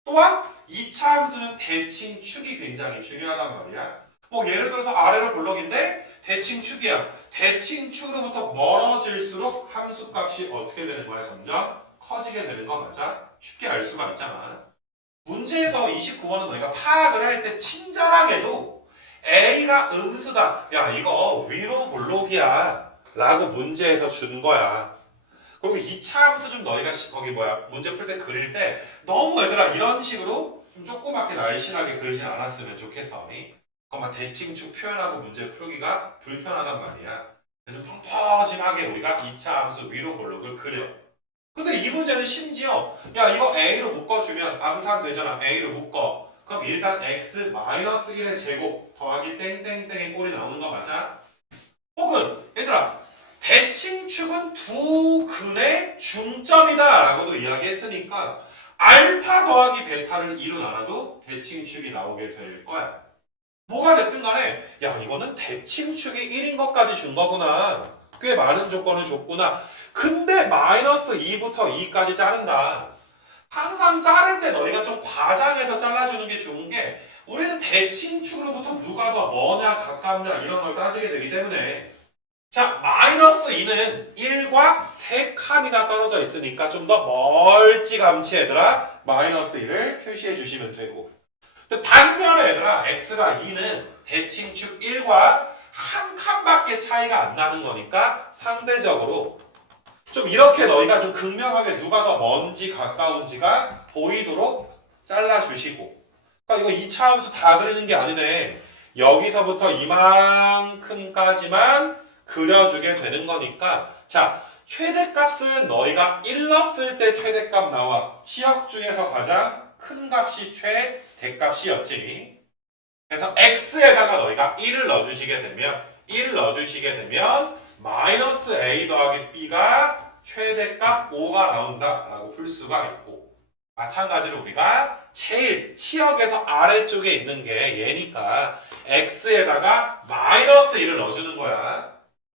또한 2차 함수는 대칭축이 굉장히 중요하단 말이야. 뭐 예를 들어서 아래로 볼록인데 대칭축이야. 대칭축으로부터 멀어질수록 함수값이 어떻게 되는 거야? 점점 커지게 되는 거 맞아? 쉽게 알 수가 있잖아. 문제에서 29번은 너희가 파악을 할 때 친절하게도 A가 음수다. 야 이거 위로 볼록이야 라고 문제에서 준 거야. 그리고 2차 함수 좀 너희가 거기 문제 풀 때 그릴 때 너무 얘들아 이런 식으로 좀 조그맣게 날씬하게 그리진 않았으면 좋겠어. 그것만 대칭축 표현하고 문제 풀기가 불편하단 말이야. 그래서 좀 펑퍼짐하게 우리가 2차 함수 위로 볼록을 그려. 근데 이 문제는 심지어 야 이거 a로 묶어주면 암산되잖아. a로 묶어. 그럼 일단 x-1의 제곱 더하기 땡땡땡의 꼴이 나오는 거 맞아? 혹은 얘들아 대칭축은 두 근의 중점이다 라고도 이야기했으니까 알파 더하기 베타를 2로 나눠도 대칭축이 나오게 될 거야. 뭐가 됐든 간에 야 이거는 대칭축이 1인 것까지 준 거구나. 꽤 많은 조건을 줬구나. 근데 마이너스 2부터 2까지 자른다. 항상 자를 때 너희가 좀 과장해서 잘라주는 게 좋은 게 우리는 대칭축으로부터 누가 더 머냐 가깝냐 이런 걸 따지게 되기 때문에 자 마이너스 2는 1과 3칸이나 떨어져 있으니까 좀 더 멀찌감치 얘들아 마이너스 2를 표시해 주시면 되고 근데 반면에 얘들아 x가 2는 대칭축 1과 한 칸밖에 차이가 안 나는 거니까 상대적으로 좀 이렇게 너희가 좀 극명하게 누가 더 먼지 가까운지가 보이도록 잘라주시고 그러니까 이거 2차 함수 다 그리는 게 아니네. 여기서부터 이만큼까지만 그려주게 되는 거니까 자 최대값은 너희가 1 넣었을 때 최대값 나와. 치역 중에서 가장 큰 값이 최대값이었지. 그래서 x에다가 너희가 1을 넣어주시게 되면 마이너스 a 더하기 b가 최대값 5가 나온다 라고 풀 수가 있고 마찬가지로 우리가 제일 치역에서 아래쪽에 있는 게 얘니까 x에다가 마이너스 1을 넣어주는 거야.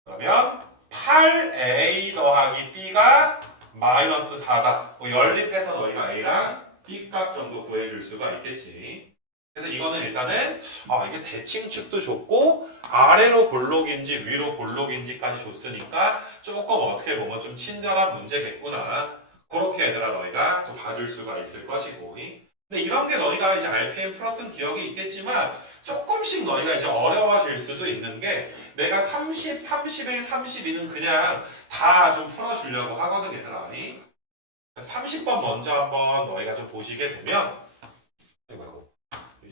그러면 8a 더하기 b가 마이너스 4다. 뭐 연립해서 너희가 a랑 b 값 정도 구해줄 수가 있겠지. 그래서 이거는 일단은 이게 대칭축도 좋고 아래로 볼록인지 위로 볼록인지까지 줬으니까 조금 어떻게 보면 좀 친절한 문제겠구나. 그렇게 얘들아 너희가 또 봐줄 수가 있을 것이고 근데 이런 게 너희가 이제 RPM 풀었던 기억이 있겠지만 조금씩 너희가 이제 어려워질 수도 있는 게 내가 30, 31, 32는 그냥 다 좀 풀어주려고 하거든 얘들아. 30번 먼저 한번 너희가 좀 보시게 되면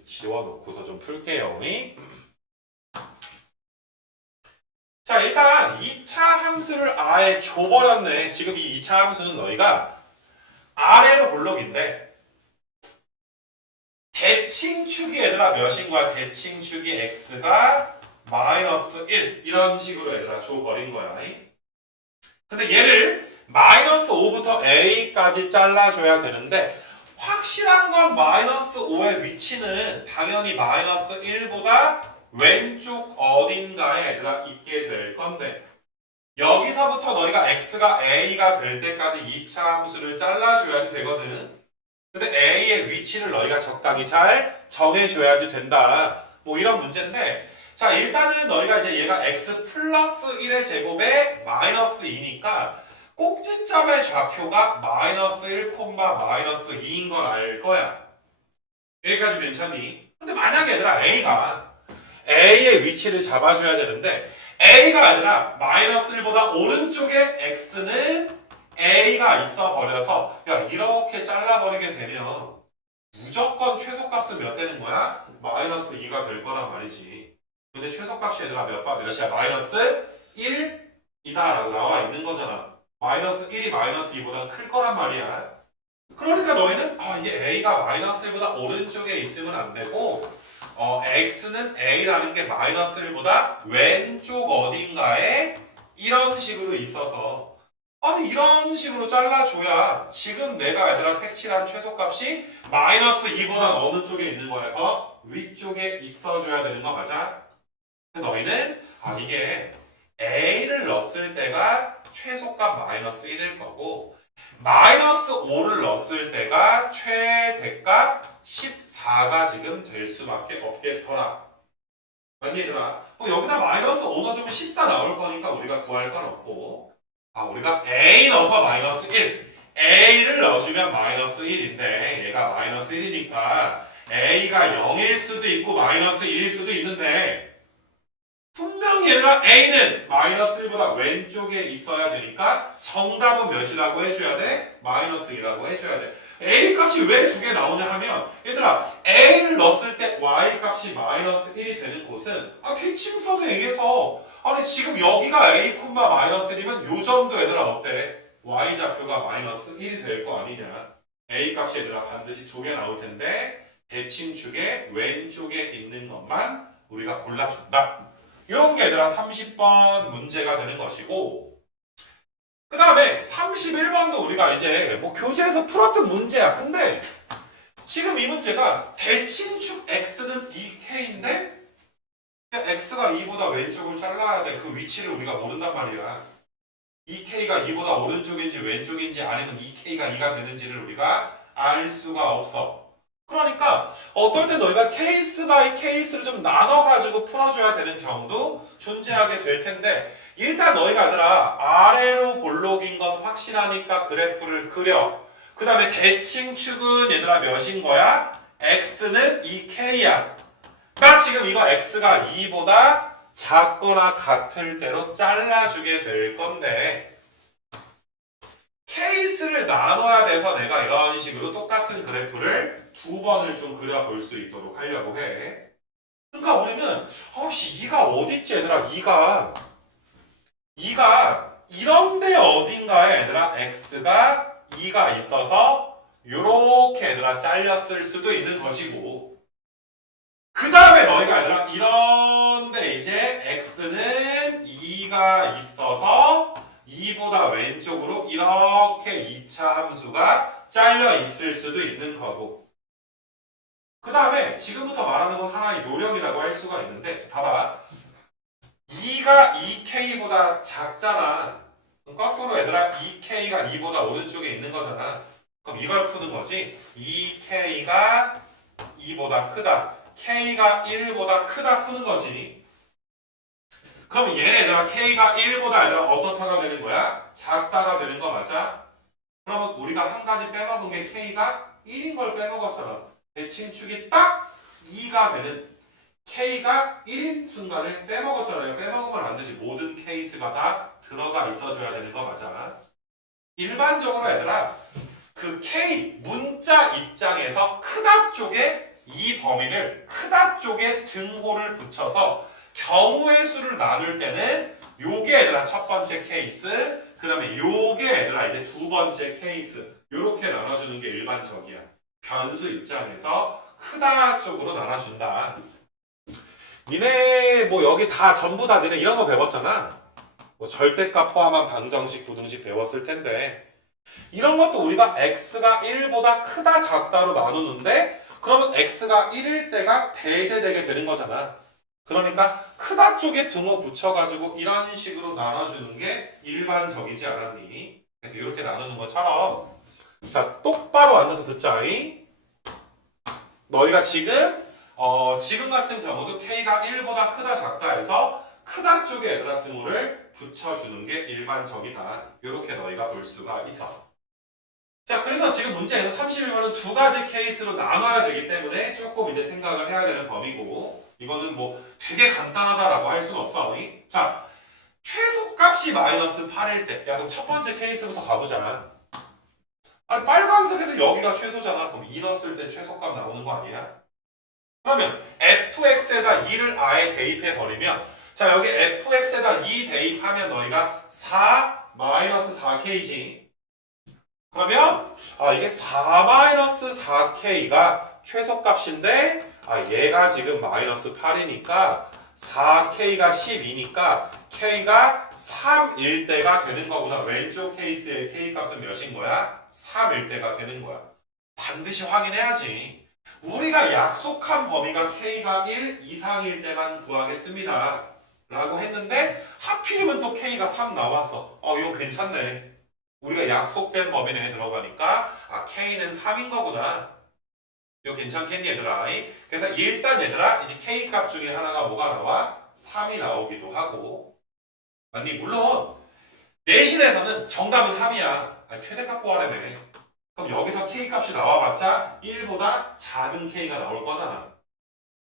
지워놓고서 좀 풀게요. 자, 일단 2차 함수를 아예 줘버렸네. 지금 이 2차 함수는 너희가 아래로 볼록인데 대칭축이 얘들아 몇인 거야? 대칭축이 x가 마이너스 1 이런 식으로 얘들아 줘버린 거야. 근데 얘를 마이너스 5부터 a까지 잘라줘야 되는데 확실한 건 마이너스 5의 위치는 당연히 마이너스 1보다 왼쪽 어딘가에 얘들아 있게 될 건데 여기서부터 너희가 x가 a가 될 때까지 2차 함수를 잘라줘야 되거든. 근데 a의 위치를 너희가 적당히 잘 정해줘야지 된다. 뭐 이런 문제인데 자 일단은 너희가 이제 얘가 x 플러스 1의 제곱에 마이너스 2니까 꼭지점의 좌표가 마이너스 1, 마이너스 2인 걸 알 거야. 여기까지 괜찮니? 근데 만약에 얘들아 A의 위치를 잡아줘야 되는데 A가 아니라 마이너스 1보다 오른쪽에 X는 A가 있어 버려서 야 이렇게 잘라버리게 되면 무조건 최소값은 몇 되는 거야? 마이너스 2가 될 거란 말이지. 근데 최소값이 얘들아 몇이야? 마이너스 1이다 라고 나와 있는 거잖아. 마이너스 1이 마이너스 2보다 클 거란 말이야. 그러니까 너희는 이게 A가 마이너스 1보다 오른쪽에 있으면 안 되고 X는 A라는 게 마이너스 1보다 왼쪽 어딘가에 이런 식으로 있어서 아니 이런 식으로 잘라줘야 지금 내가 얘들아 색칠한 최소값이 마이너스 2보다 어느 쪽에 있는 거야? 더 위쪽에 있어줘야 되는 거 맞아? 근데 너희는 이게 A를 넣었을 때가 최소값 마이너스 1일 거고 마이너스 5를 넣었을 때가 최대값 14가 지금 될 수밖에 없겠더라. 맞니 얘들아? 여기다 마이너스 5 넣어주면 14 나올 거니까 우리가 구할 건 없고 우리가 A 넣어서 마이너스 1 A를 넣어주면 마이너스 1인데 얘가 마이너스 1이니까 A가 0일 수도 있고 마이너스 1일 수도 있는데 분명히 얘들아 A는 마이너스 1보다 왼쪽에 있어야 되니까 정답은 몇이라고 해줘야 돼? 마이너스 2라고 해줘야 돼. A 값이 왜 두 개 나오냐 하면 얘들아 A를 넣었을 때 Y 값이 마이너스 1이 되는 곳은 대칭선에 의해서 아니 지금 여기가 A, 마이너스 1이면 요 점도 얘들아 어때? Y 좌표가 마이너스 1이 될 거 아니냐. A 값이 얘들아 반드시 두 개 나올 텐데 대칭축의 왼쪽에 있는 것만 우리가 골라준다. 이런 게 얘들아 30번 문제가 되는 것이고 그 다음에 31번도 우리가 이제 교재에서 풀었던 문제야. 근데 지금 이 문제가 대칭축 x는 2k인데 x가 2보다 왼쪽을 잘라야 돼. 그 위치를 우리가 모른단 말이야. 2k가 2보다 오른쪽인지 왼쪽인지 아니면 2k가 2가 되는지를 우리가 알 수가 없어. 그러니까 어떨 때 너희가 케이스 바이 케이스를 좀 나눠가지고 풀어줘야 되는 경우도 존재하게 될 텐데 일단 너희가 얘들아 아래로 볼록인 건 확실하니까 그래프를 그려. 그 다음에 대칭축은 얘들아 몇인 거야? x는 2k야. 나 지금 이거 x가 2보다 작거나 같을 대로 잘라주게 될 건데 케이스를 나눠야 돼서 내가 이런 식으로 똑같은 그래프를 두 번을 좀 그려볼 수 있도록 하려고 해. 그러니까 우리는 2가 어딨지 얘들아? 2가 이런데 어딘가에 얘들아 x가 2가 있어서 요렇게 얘들아 잘렸을 수도 있는 것이고 그 다음에 너희가 얘들아 이런데 이제 x는 2가 있어서 2보다 왼쪽으로 이렇게 2차 함수가 잘려 있을 수도 있는 거고 그 다음에 지금부터 말하는 건 하나의 요령이라고 할 수가 있는데 봐봐 2가 2k보다 작잖아. 거꾸로 얘들아 2k가 2보다 오른쪽에 있는 거잖아. 그럼 이걸 푸는 거지. 2k가 2보다 크다. k가 1보다 크다 푸는 거지. 그럼 얘네들아 k가 1보다 얘들아 어떻다가 되는 거야? 작다가 되는 거 맞아? 그러면 우리가 한 가지 빼먹은 게 k가 1인 걸 빼먹었잖아. 대칭축이 딱 2가 되는 K가 1인 순간을 빼먹었잖아요. 빼먹으면 안 되지. 모든 케이스가 다 들어가 있어줘야 되는 거 맞아. 일반적으로 얘들아 그 K 문자 입장에서 크다 쪽에 이 범위를 크다 쪽에 등호를 붙여서 경우의 수를 나눌 때는 요게 얘들아 첫 번째 케이스, 그 다음에 요게 얘들아 이제 두 번째 케이스. 요렇게 나눠주는 게 일반적이야. 변수 입장에서 크다 쪽으로 나눠준다. 니네 뭐 여기 다 전부 다 니네 이런 거 배웠잖아. 뭐 절대값 포함한 방정식, 부등식 배웠을 텐데 이런 것도 우리가 x가 1보다 크다 작다로 나누는데 그러면 x가 1일 때가 배제되게 되는 거잖아. 그러니까 크다 쪽에 등호 붙여가지고 이런 식으로 나눠주는 게 일반적이지 않았니? 그래서 이렇게 나누는 것처럼 자 똑바로 앉아서 듣자이. 너희가 지금 같은 경우도 k가 1보다 크다 작다 해서 크다 쪽에 얘들아 등호를 붙여주는 게 일반적이다. 이렇게 너희가 볼 수가 있어. 자, 그래서 지금 문제에서 31번은 두 가지 케이스로 나눠야 되기 때문에 조금 이제 생각을 해야 되는 범위고 이거는 뭐 되게 간단하다라고 할 수는 없어. 자, 최소값이 마이너스 8일 때. 야, 그럼 첫 번째 케이스부터 가보자. 아니, 빨간색에서 여기가 최소잖아. 그럼 2 넣었을 때 최소값 나오는 거 아니야? 그러면 fx에다 2를 아예 대입해버리면 자, 여기 fx에다 2 대입하면 너희가 4 마이너스 4k지. 그러면 이게 4-4k가 최소값인데 얘가 지금 마이너스 8이니까 4k가 12니까 k가 3일 때가 되는 거구나. 왼쪽 케이스의 k값은 몇인 거야? 3일 때가 되는 거야. 반드시 확인해야지. 우리가 약속한 범위가 k가 1 이상일 때만 구하겠습니다 라고 했는데 하필이면 또 k가 3 나왔어. 이거 괜찮네. 우리가 약속된 범위 내에 들어가니까 k는 3인 거구나. 이거 괜찮겠니 얘들아? 그래서 일단 얘들아 이제 k 값 중에 하나가 뭐가 나와? 3이 나오기도 하고. 아니 물론 내신에서는 정답은 3이야. 최대값 구하라며. 그럼 여기서 k 값이 나와봤자 1보다 작은 k가 나올 거잖아.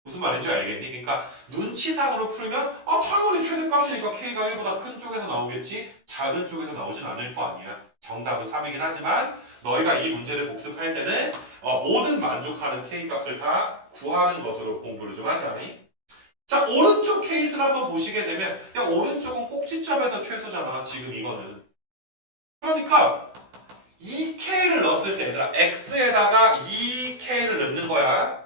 무슨 말인지 알겠니? 그러니까 눈치상으로 풀면 당연히 최대값이니까 k가 1보다 큰 쪽에서 나오겠지 작은 쪽에서 나오진 않을 거 아니야. 정답은 3이긴 하지만 너희가 이 문제를 복습할 때는 모든 만족하는 k값을 다 구하는 것으로 공부를 좀 하자니. 자, 오른쪽 케이스를 한번 보시게 되면 오른쪽은 꼭지점에서 최소잖아. 지금 이거는. 그러니까 2k를 넣었을 때 얘들아 x에다가 2k를 넣는 거야.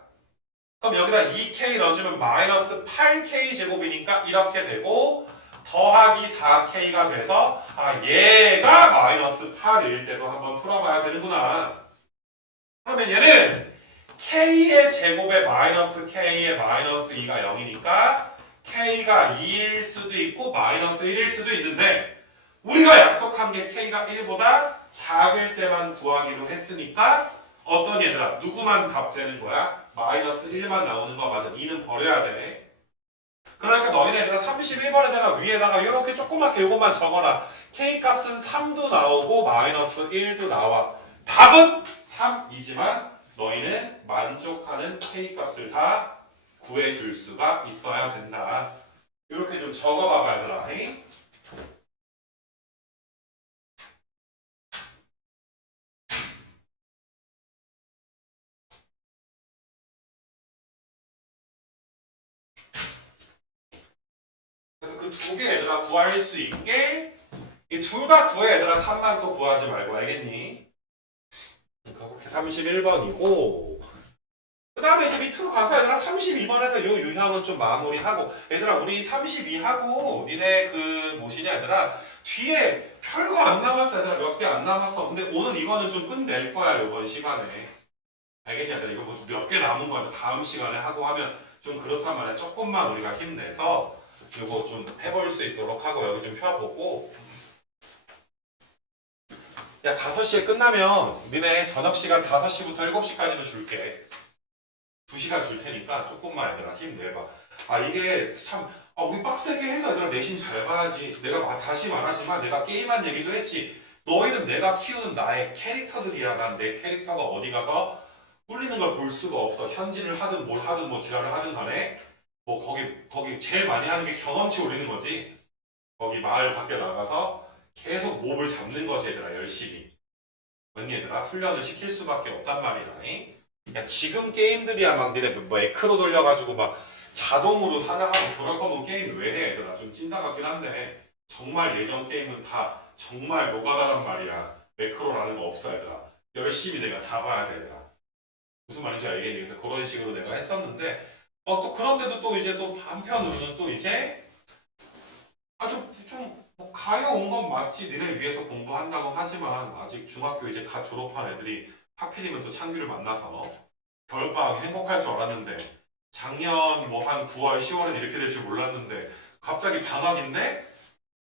그럼 여기다 2k 넣어주면 마이너스 8k 제곱이니까 이렇게 되고 더하기 4k가 돼서 얘가 마이너스 8일 때도 한번 풀어봐야 되는구나. 그러면 얘는 k의 제곱에 마이너스 k의 마이너스 2가 0이니까 k가 2일 수도 있고 마이너스 1일 수도 있는데 우리가 약속한 게 k가 1보다 작을 때만 구하기로 했으니까 어떤 얘들아 누구만 답되는 거야? 마이너스 1만 나오는 거 맞아. 2는 버려야 돼. 그러니까 너희네 얘들아 31번에다가 위에다가 이렇게 조그맣게 이것만 적어라. k값은 3도 나오고 마이너스 1도 나와. 답은 3이지만 너희는 만족하는 k값을 다 구해줄 수가 있어야 된다. 이렇게 좀 적어봐봐 얘들아. 그래서 그 두 개 얘들아 구할 수 있게 이 둘 다 구해 얘들아. 3만 또 구하지 말고 알겠니? 그렇게 31번이고 그 다음에 이제 밑으로 가서 얘들아 32번에서 요 유형은 좀 마무리하고 얘들아 우리 32하고 니네 그 뭐시냐 얘들아 뒤에 별거 안 남았어 얘들아. 몇 개 안 남았어. 근데 오늘 이거는 좀 끝낼 거야 이번 시간에. 알겠냐 얘들아. 이거 뭐 몇 개 남은 거야. 다음 시간에 하고 하면 좀 그렇단 말이야. 조금만 우리가 힘내서 이거 좀 해볼 수 있도록 하고 여기 좀 펴보고. 야 5시에 끝나면 니네 저녁시간 5시부터 7시까지도 줄게. 2시간 줄 테니까 조금만 얘들아 힘내봐. 이게 참 우리 빡세게 해서 얘들아 내신 잘 봐야지. 내가 다시 말하지만 내가 게임한 얘기도 했지. 너희는 내가 키우는 나의 캐릭터들이야. 난 내 캐릭터가 어디 가서 꿀리는 걸 볼 수가 없어. 현질을 하든 뭘 하든 뭐 지랄을 하든 간에 뭐 거기 제일 많이 하는 게 경험치 올리는 거지. 거기 마을 밖에 나가서 계속 몹을 잡는 거지 얘들아. 열심히. 언니 얘들아 훈련을 시킬 수밖에 없단 말이다. 야 지금 게임들이야 막 니네 뭐 에크로 돌려가지고 막 자동으로 사냥하고 그럴 거면 게임 왜 해 얘들아. 좀 찐따 같긴 한데 정말 예전 게임은 다 정말 노가다란 말이야. 매크로라는 거 없어 얘들아. 열심히 내가 잡아야 돼 얘들아. 무슨 말인지 알겠니? 그래서 그런 식으로 내가 했었는데 또 그런데도 또 이제 또 한편으로는 또 이제 뭐 가여온 건 맞지. 니네를 위해서 공부한다고 하지만 아직 중학교 이제 갓 졸업한 애들이 하필이면 또 창규를 만나서 겨울방학이 행복할 줄 알았는데 작년 뭐 한 9월, 10월엔 이렇게 될 줄 몰랐는데 갑자기 방학인데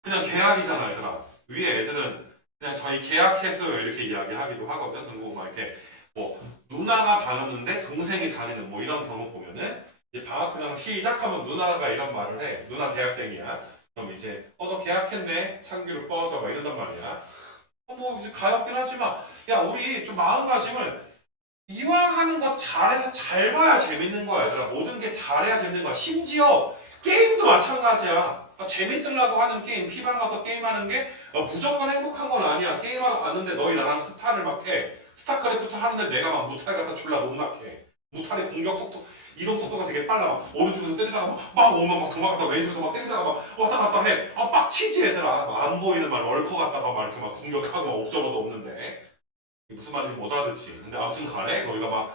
그냥 개학이잖아 얘들아. 위에 애들은 그냥 저희 개학해서 이렇게 이야기하기도 하거든. 그리고 막 이렇게 뭐 누나가 다녔는데 동생이 다니는 뭐 이런 경우 보면은 이제 방학 그냥 시작하면 누나가 이런 말을 해. 누나 대학생이야. 그럼 이제 너 계약했네. 창규로 꺼져 막 이런단 말이야. 뭐 이제 가엾긴 하지만 야 우리 좀 마음가짐을 이왕 하는 거 잘해서 잘 봐야 재밌는 거야 얘들아. 모든 게 잘해야 재밌는 거야. 심지어 게임도 마찬가지야. 재밌으려고 하는 게임, 피방 가서 게임하는 게 무조건 행복한 건 아니야. 게임하러 갔는데 너희 나랑 스타를 막 해. 스타크래프트 하는데 내가 막 무탈 갖다 졸라 농락해. 무탈의 공격 속도 이동 속도가 되게 빨라. 막 오른쪽에서 때리다가 막 오면 막 도망갔다 왼쪽에서 막 때리다가 막 왔다 갔다 해. 빡치지 얘들아. 안 보이는 말 얼커 갔다가 막 이렇게 막 공격하고 막 옵저버도 없는데 무슨 말인지 못 알아듣지. 근데 아무튼 간에 너희가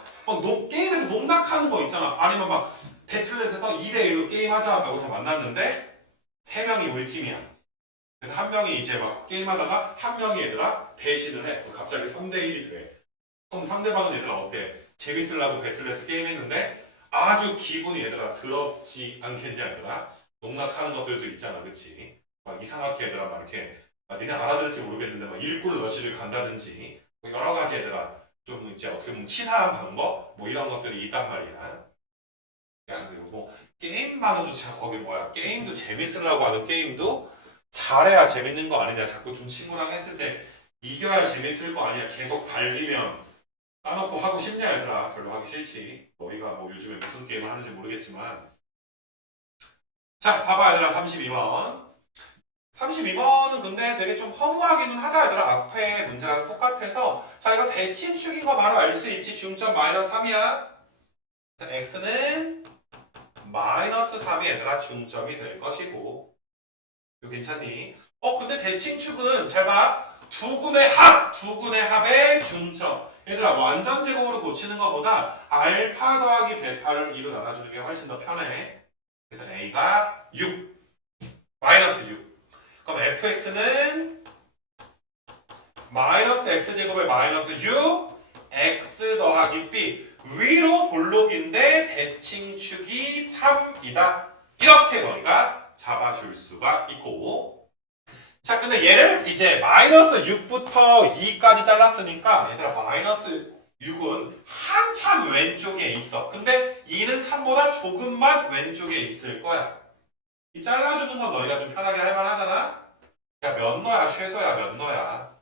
게임에서 농락하는 거 있잖아. 아니면 막 배틀넷에서 2대1로 게임하자 하고 해서 만났는데 3명이 우리 팀이야. 그래서 한 명이 이제 막 게임하다가 한 명이 얘들아 배신을 해. 갑자기 3대1이 돼. 그럼 상대방은 얘들아 어때? 재밌으려고 배틀넷에서 게임했는데 아주 기분이 얘들아 더럽지 않겠냐 얘들아. 농락하는 것들도 있잖아 그치? 막 이상하게 얘들아 막 이렇게 니네 알아들을지 모르겠는데 막 일꾼 러시를 간다든지 뭐 여러 가지 얘들아 좀 이제 어떻게 보면 치사한 방법 뭐 이런 것들이 있단 말이야. 야 그리고 뭐 게임만으로도 거기 뭐야 게임도 재밌으려고 하는 게임도 잘해야 재밌는 거 아니냐. 자꾸 좀 친구랑 했을 때 이겨야 재밌을 거 아니야. 계속 발기면 까놓고 하고 싶냐 얘들아. 별로 하기 싫지. 너희가 뭐 요즘에 무슨 게임을 하는지 모르겠지만 자 봐봐 얘들아 32번 32번은 근데 되게 좀 허무하기는 하다 얘들아. 앞에 문제랑 똑같아서 자 이거 대칭축인 거 바로 알 수 있지. 중점 마이너스 3이야. x는 마이너스 3이 얘들아 중점이 될 것이고 이거 괜찮니? 근데 대칭축은 잘 봐. 두근의 합의 중점. 얘들아 완전 제곱으로 고치는 것보다 알파 더하기 베타를 2로 나눠주는 게 훨씬 더 편해. 그래서 a가 6 마이너스 6 그럼 fx는 마이너스 x제곱에 마이너스 6 x 더하기 b 위로 볼록인데 대칭축이 3이다. 이렇게 너희가 잡아줄 수가 있고 자 근데 얘를 이제 마이너스 6부터 2까지 잘랐으니까 얘들아 마이너스 6은 한참 왼쪽에 있어. 근데 2는 3보다 조금만 왼쪽에 있을 거야. 이 잘라주는 건 너희가 좀 편하게 할 만하잖아. 야 몇 너야 최소야 몇 너야.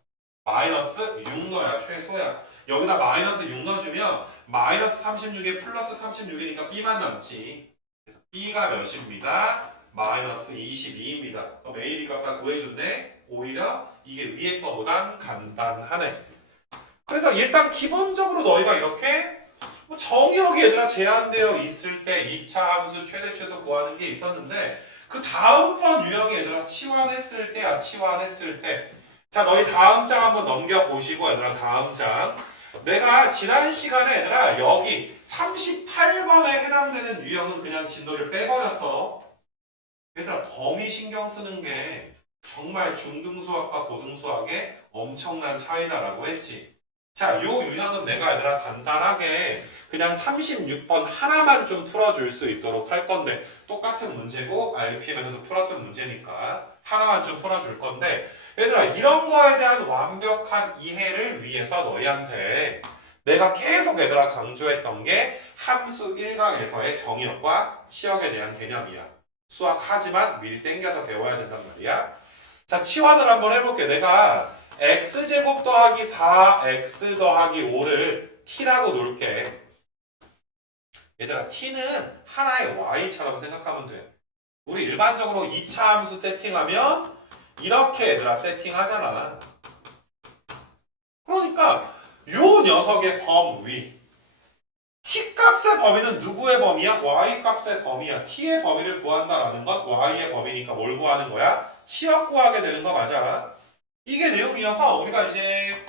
마이너스 6 너야 최소야. 여기다 마이너스 6 넣어주면 마이너스 36에 플러스 36이니까 b만 남지. 그래서 b가 몇입니다. 마이너스 22입니다. 그럼 a, b 값 다 구해준대. 오히려 이게 위에 거보단 간단하네. 그래서 일단 기본적으로 너희가 이렇게 정의역이 얘들아 제한되어 있을 때 2차 함수 최대 최소 구하는 게 있었는데 그 다음번 유형이 얘들아 치환했을 때야. 치환했을 때. 자 너희 다음 장 한번 넘겨보시고 얘들아 다음 장. 내가 지난 시간에 얘들아 여기 38번에 해당되는 유형은 그냥 진도를 빼버렸어. 얘들아 범위 신경 쓰는 게 정말 중등수학과 고등수학의 엄청난 차이다라고 했지. 자, 요 유형은 내가 얘들아 간단하게 그냥 36번 하나만 좀 풀어줄 수 있도록 할 건데 똑같은 문제고 RPM에서도 풀었던 문제니까 하나만 좀 풀어줄 건데 얘들아 이런 거에 대한 완벽한 이해를 위해서 너희한테 내가 계속 얘들아 강조했던 게 함수 1강에서의 정의역과 치역에 대한 개념이야. 수학하지만 미리 땡겨서 배워야 된단 말이야. 자 치환을 한번 해볼게. 내가 x제곱 더하기 4x 더하기 5를 t라고 놓을게. 얘들아 t는 하나의 y처럼 생각하면 돼. 우리 일반적으로 2차 함수 세팅하면 이렇게 얘들아 세팅하잖아. 그러니까 요 녀석의 범위 t값의 범위는 누구의 범위야? y값의 범위야. t의 범위를 구한다라는 건 y의 범위니까 뭘 구하는 거야? 치역 구하게 되는 거 맞아. 이게 내용이어서 우리가 이제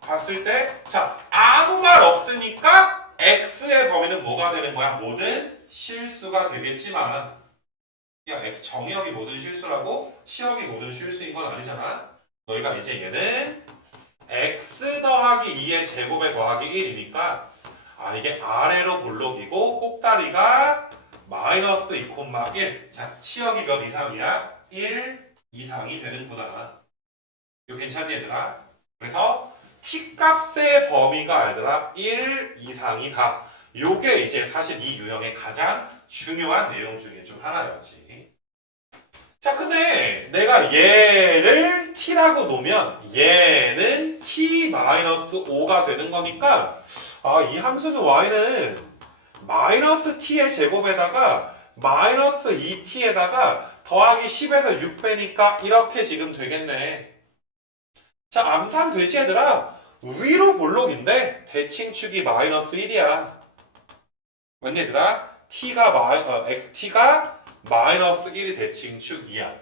봤을 때, 자, 아무 말 없으니까 x의 범위는 뭐가 되는 거야? 모든 실수가 되겠지만, 야, x 정의역이 모든 실수라고 치역이 모든 실수인 건 아니잖아. 너희가 이제 얘는 x 더하기 2의 제곱에 더하기 1이니까 이게 아래로 볼록이고 꼭다리가 마이너스 2,1. 자, 치역이 몇 이상이야? 1 이상이 되는구나. 이거 괜찮니 얘들아? 그래서 t값의 범위가 얘들아 1 이상이다. 요게 이제 사실 이 유형의 가장 중요한 내용 중에 좀 하나였지. 자, 근데 내가 얘를 t라고 놓으면 얘는 t-5가 되는 거니까 이 함수는 y는 마이너스 t의 제곱에다가 마이너스 2t에다가 더하기 10에서 6배니까 이렇게 지금 되겠네. 자, 암산 되지 얘들아? 위로 볼록인데 대칭축이 마이너스 1이야. 맞니 얘들아? t가 마이너스 1이 대칭축 2야.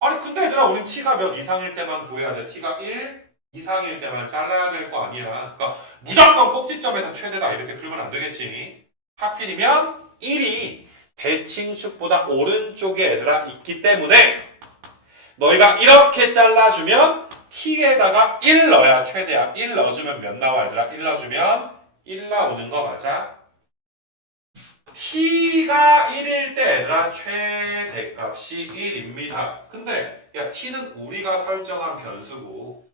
아니 근데 얘들아 우린 t가 몇 이상일 때만 구해야 돼. t가 1 이상일 때만 잘라야 될 거 아니야. 그러니까 무조건 꼭지점에서 최대다 이렇게 풀면 안 되겠지. 하필이면 1이 대칭축보다 오른쪽에 얘들아 있기 때문에 너희가 이렇게 잘라주면 t에다가 1 넣어야 최대야. 1 넣어주면 몇 나와 얘들아? 1 넣어주면 1 나오는 거 맞아? t가 1일 때 얘들아 최대값이 1입니다. 근데 야 t는 우리가 설정한 변수고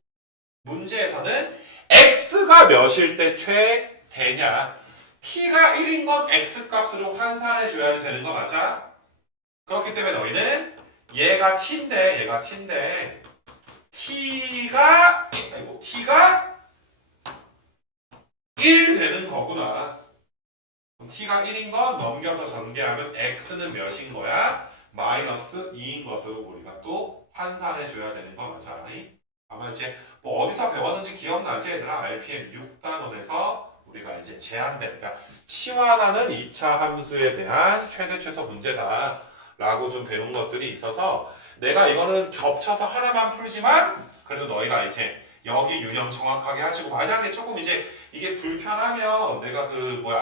문제에서는 x가 몇일 때 최대냐? t가 1인 건 x값으로 환산해 줘야 되는 거 맞아? 그렇기 때문에 너희는 얘가 t인데 t가 1 되는 거구나. t가 1인 건 넘겨서 전개하면 x는 몇인 거야? 마이너스 2인 것으로 우리가 또 환산해 줘야 되는 거 맞아? 아마 이제 뭐 어디서 배웠는지 기억나지 얘들아? RPM 6단원에서 우리가 이제 제한된, 그러니까 치환하는 2차 함수에 대한 최대 최소 문제다 라고 좀 배운 것들이 있어서 내가 이거는 겹쳐서 하나만 풀지만 그래도 너희가 이제 여기 유형 정확하게 하시고 만약에 조금 이제 이게 불편하면 내가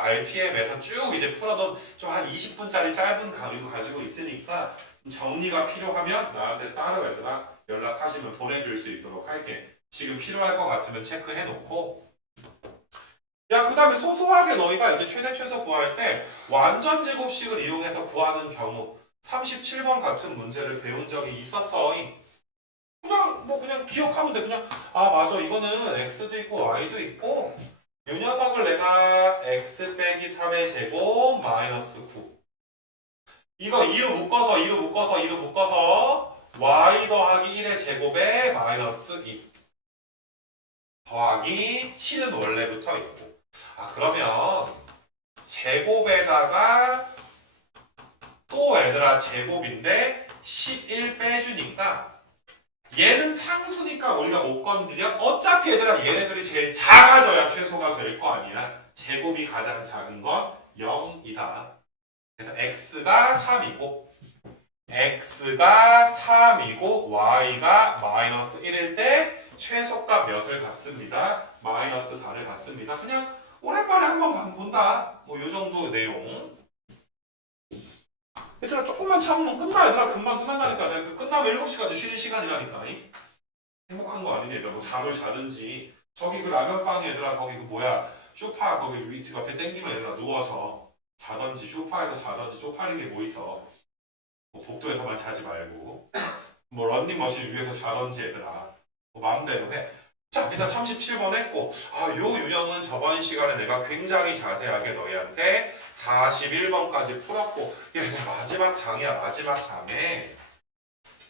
RPM에서 쭉 이제 풀어놓은 좀 한 20분짜리 짧은 강의도 가지고 있으니까 정리가 필요하면 나한테 따로 얘들아 연락하시면 보내줄 수 있도록 할게. 지금 필요할 것 같으면 체크해 놓고 야, 그 다음에 소소하게 너희가 이제 최대 최소 구할 때 완전 제곱식을 이용해서 구하는 경우 37번 같은 문제를 배운 적이 있었어. 그냥 기억하면 돼. 그냥 맞아 이거는 x도 있고 y도 있고 이 녀석을 내가 x 빼기 3의 제곱 마이너스 9 이거 2로 묶어서 y 더하기 1의 제곱에 마이너스 2 더하기 7은 원래부터 있고 그러면 제곱에다가 또 얘들아 제곱인데 11 빼주니까 얘는 상수니까 우리가 못 건드려. 어차피 얘들아 얘네들이 제일 작아져야 최소가 될 거 아니야. 제곱이 가장 작은 건 0이다. 그래서 x가 3이고 y가 마이너스 1일 때 최소값 몇을 갖습니다. 마이너스 4를 갖습니다. 그냥 오랜만에 한번 본다. 뭐 요 정도 내용. 얘들아 조금만 참으면 끝나. 얘들아 금방 끝난다니까. 내가 끝나면 7시까지 쉬는 시간이라니까. 행복한 거 아니니 얘들아. 뭐 잠을 자든지 저기 라면빵에 얘들아 거기 쇼파 거기 밑에 옆에 땡기면 얘들아 누워서 자든지 쇼파에서 자든지 쪽팔린 게 뭐 있어. 뭐 복도에서만 자지 말고 뭐 런닝머신 위에서 자든지 얘들아 뭐 마음대로 해. 자 일단 37번 했고 요 유형은 저번 시간에 내가 굉장히 자세하게 너희한테 41번까지 풀었고 이제 마지막 장이야. 마지막 장에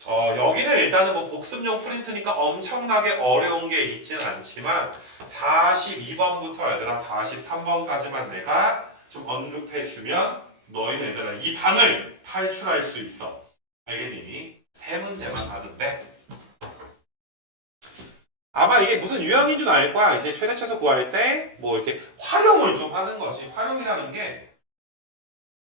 여기는 일단은 뭐 복습용 프린트니까 엄청나게 어려운 게 있진 않지만 42번부터 얘들아 43번까지만 내가 좀 언급해 주면 너희는 얘들아 이 단을 탈출할 수 있어. 알겠니? 세 문제만 가도 돼. 아마 이게 무슨 유형인 줄 알 거야. 이제 최대 최소 구할 때 뭐 이렇게 활용을 좀 하는 거지. 활용이라는 게